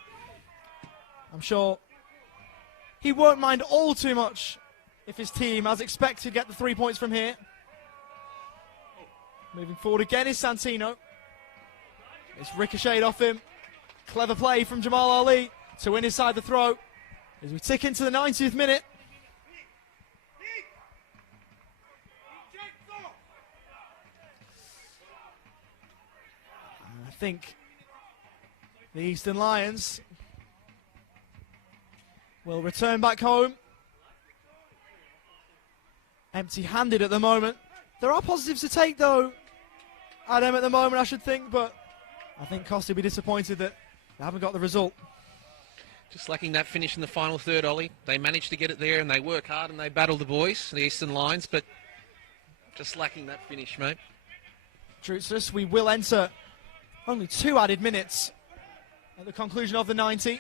I'm sure he won't mind all too much if his team, as expected, get the 3 points from here. Moving forward again is Santino. It's ricocheted off him. Clever play from Jamal Ali to win inside the throw as we tick into the 90th minute. And I think the Eastern Lions will return back home empty-handed at the moment. There are positives to take, though, Adam, at the moment, I should think, but I think Costa will be disappointed that they haven't got the result. Just lacking that finish in the final third, Ollie. They managed to get it there, and they work hard, and they battle the boys, the Eastern Lions, but just lacking that finish, mate. Drutzis, we will enter only 2 added minutes at the conclusion of the 90.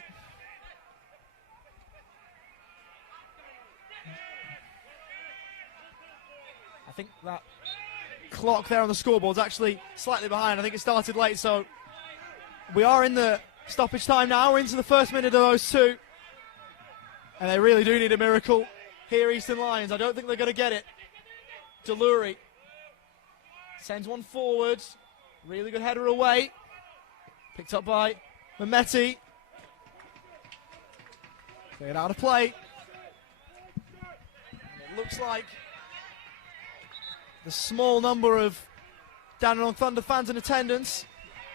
I think that clock there on the scoreboard's actually slightly behind. I think it started late, so we are in the stoppage time now. We're into the first minute of those two. And they really do need a miracle here, Eastern Lions. I don't think they're going to get it. Deluri sends one forward. Really good header away. Picked up by Mehmeti. Cleared out of play. And it looks like the small number of Dandenong Thunder fans in attendance,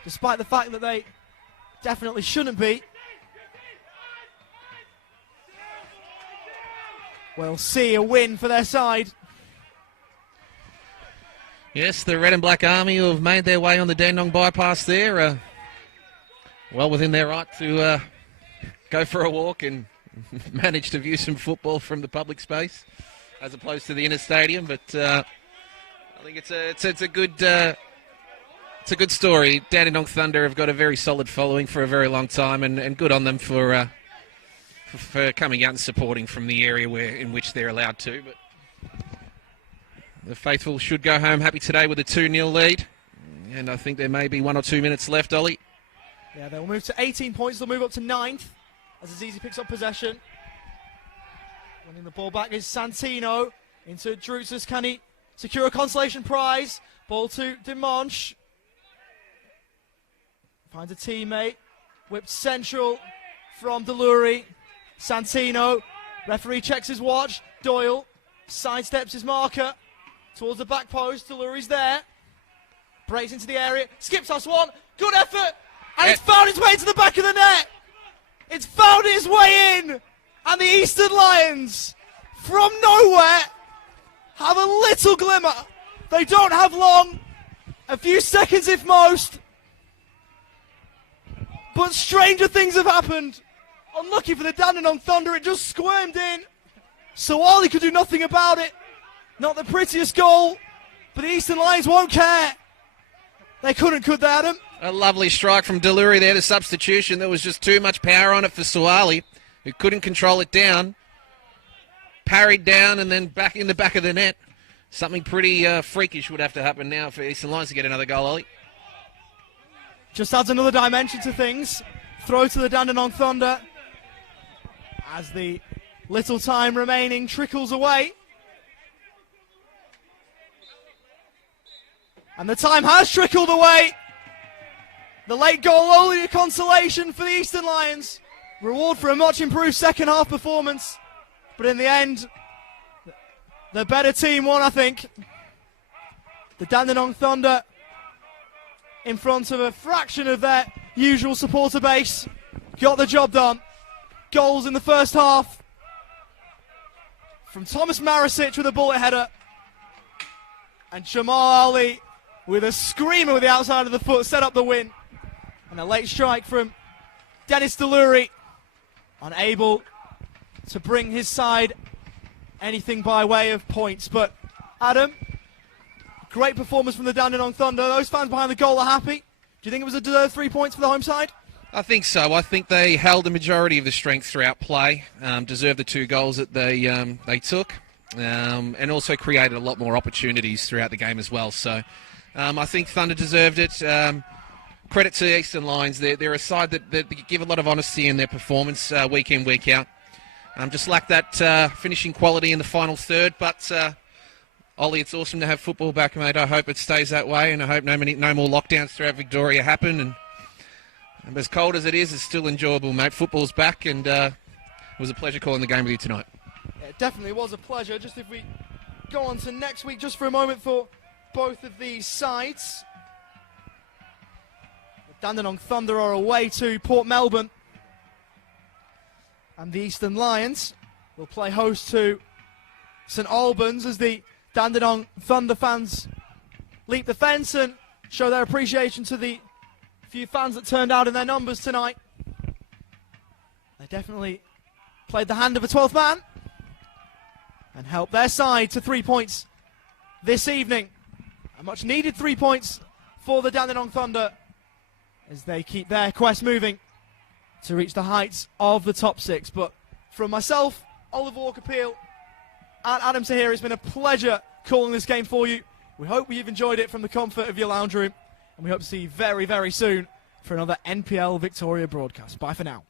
despite the fact that they definitely shouldn't be, we'll see a win for their side. Yes, the Red and Black Army who have made their way on the Dandenong bypass there, well within their right to go for a walk and manage to view some football from the public space as opposed to the inner stadium, but I think it's a good story. Dandenong Thunder have got a very solid following for a very long time, and good on them for coming out and supporting from the area in which they're allowed to. But the faithful should go home happy today with a 2-0 lead, and I think there may be 1 or 2 minutes left, Ollie. Yeah, they'll move to 18 points. They'll move up to 9th as Azizi picks up possession. Winning the ball back is Santino into Drutzis. Can he secure a consolation prize? Ball to Dimanche. Finds a teammate. Whipped central from Deluri. Santino. Referee checks his watch. Doyle sidesteps his marker towards the back post. Deluri's there. Breaks into the area. Skips us one. Good effort. And it's found its way to the back of the net. It's found its way in. And the Eastern Lions, from nowhere, have a little glimmer. They don't have long. A few seconds if most. But stranger things have happened. Unlucky for the Dandenong Thunder, it just squirmed in. So Ollie could do nothing about it. Not the prettiest goal, but the Eastern Lions won't care. They couldn't, could they, Adam? A lovely strike from Deluri there, the substitution. There was just too much power on it for Suwali, who couldn't control it down. Parried down and then back in the back of the net. Something pretty freakish would have to happen now for Eastern Lions to get another goal, Ollie. Just adds another dimension to things. Throw to the Dandenong Thunder as the Little time remaining, trickles away. And the time has trickled away. The late goal only a consolation for the Eastern Lions. Reward for a much improved second half performance. But in the end, the better team won, I think. The Dandenong Thunder, in front of a fraction of their usual supporter base, got the job done. Goals in the first half from Thomas Marisic with a bullet header, and Jamal Ali with a screamer with the outside of the foot set up the win. And a late strike from Dennis Deluri, unable to bring his side anything by way of points. But Adam, great performance from the Dandenong Thunder. Those fans behind the goal are happy. Do you think it was a deserved 3 points for the home side? I think so. I think they held the majority of the strength throughout play, deserved the 2 goals that they took, and also created a lot more opportunities throughout the game as well. So I think Thunder deserved it. Credit to Eastern Lions. They're a side that give a lot of honesty in their performance week in, week out. Just lacked that finishing quality in the final third, but Ollie, it's awesome to have football back, mate. I hope it stays that way, and I hope no more lockdowns throughout Victoria happen. And as cold as it is, it's still enjoyable, mate. Football's back, and it was a pleasure calling the game with you tonight. Yeah, it definitely was a pleasure. Just if we go on to next week, just for a moment for both of these sides. The Dandenong Thunder are away to Port Melbourne, and the Eastern Lions will play host to St Albans as the Dandenong Thunder fans leap the fence and show their appreciation to the few fans that turned out in their numbers tonight. They definitely played the hand of a 12th man and helped their side to 3 points this evening. A much needed 3 points for the Dandenong Thunder as they keep their quest moving to reach the heights of the top 6. But from myself, Oliver Walker-Peel, and Adam Tahir, it's been a pleasure calling this game for you. We hope you've enjoyed it from the comfort of your lounge room, and we hope to see you very, very soon for another NPL Victoria broadcast. Bye for now.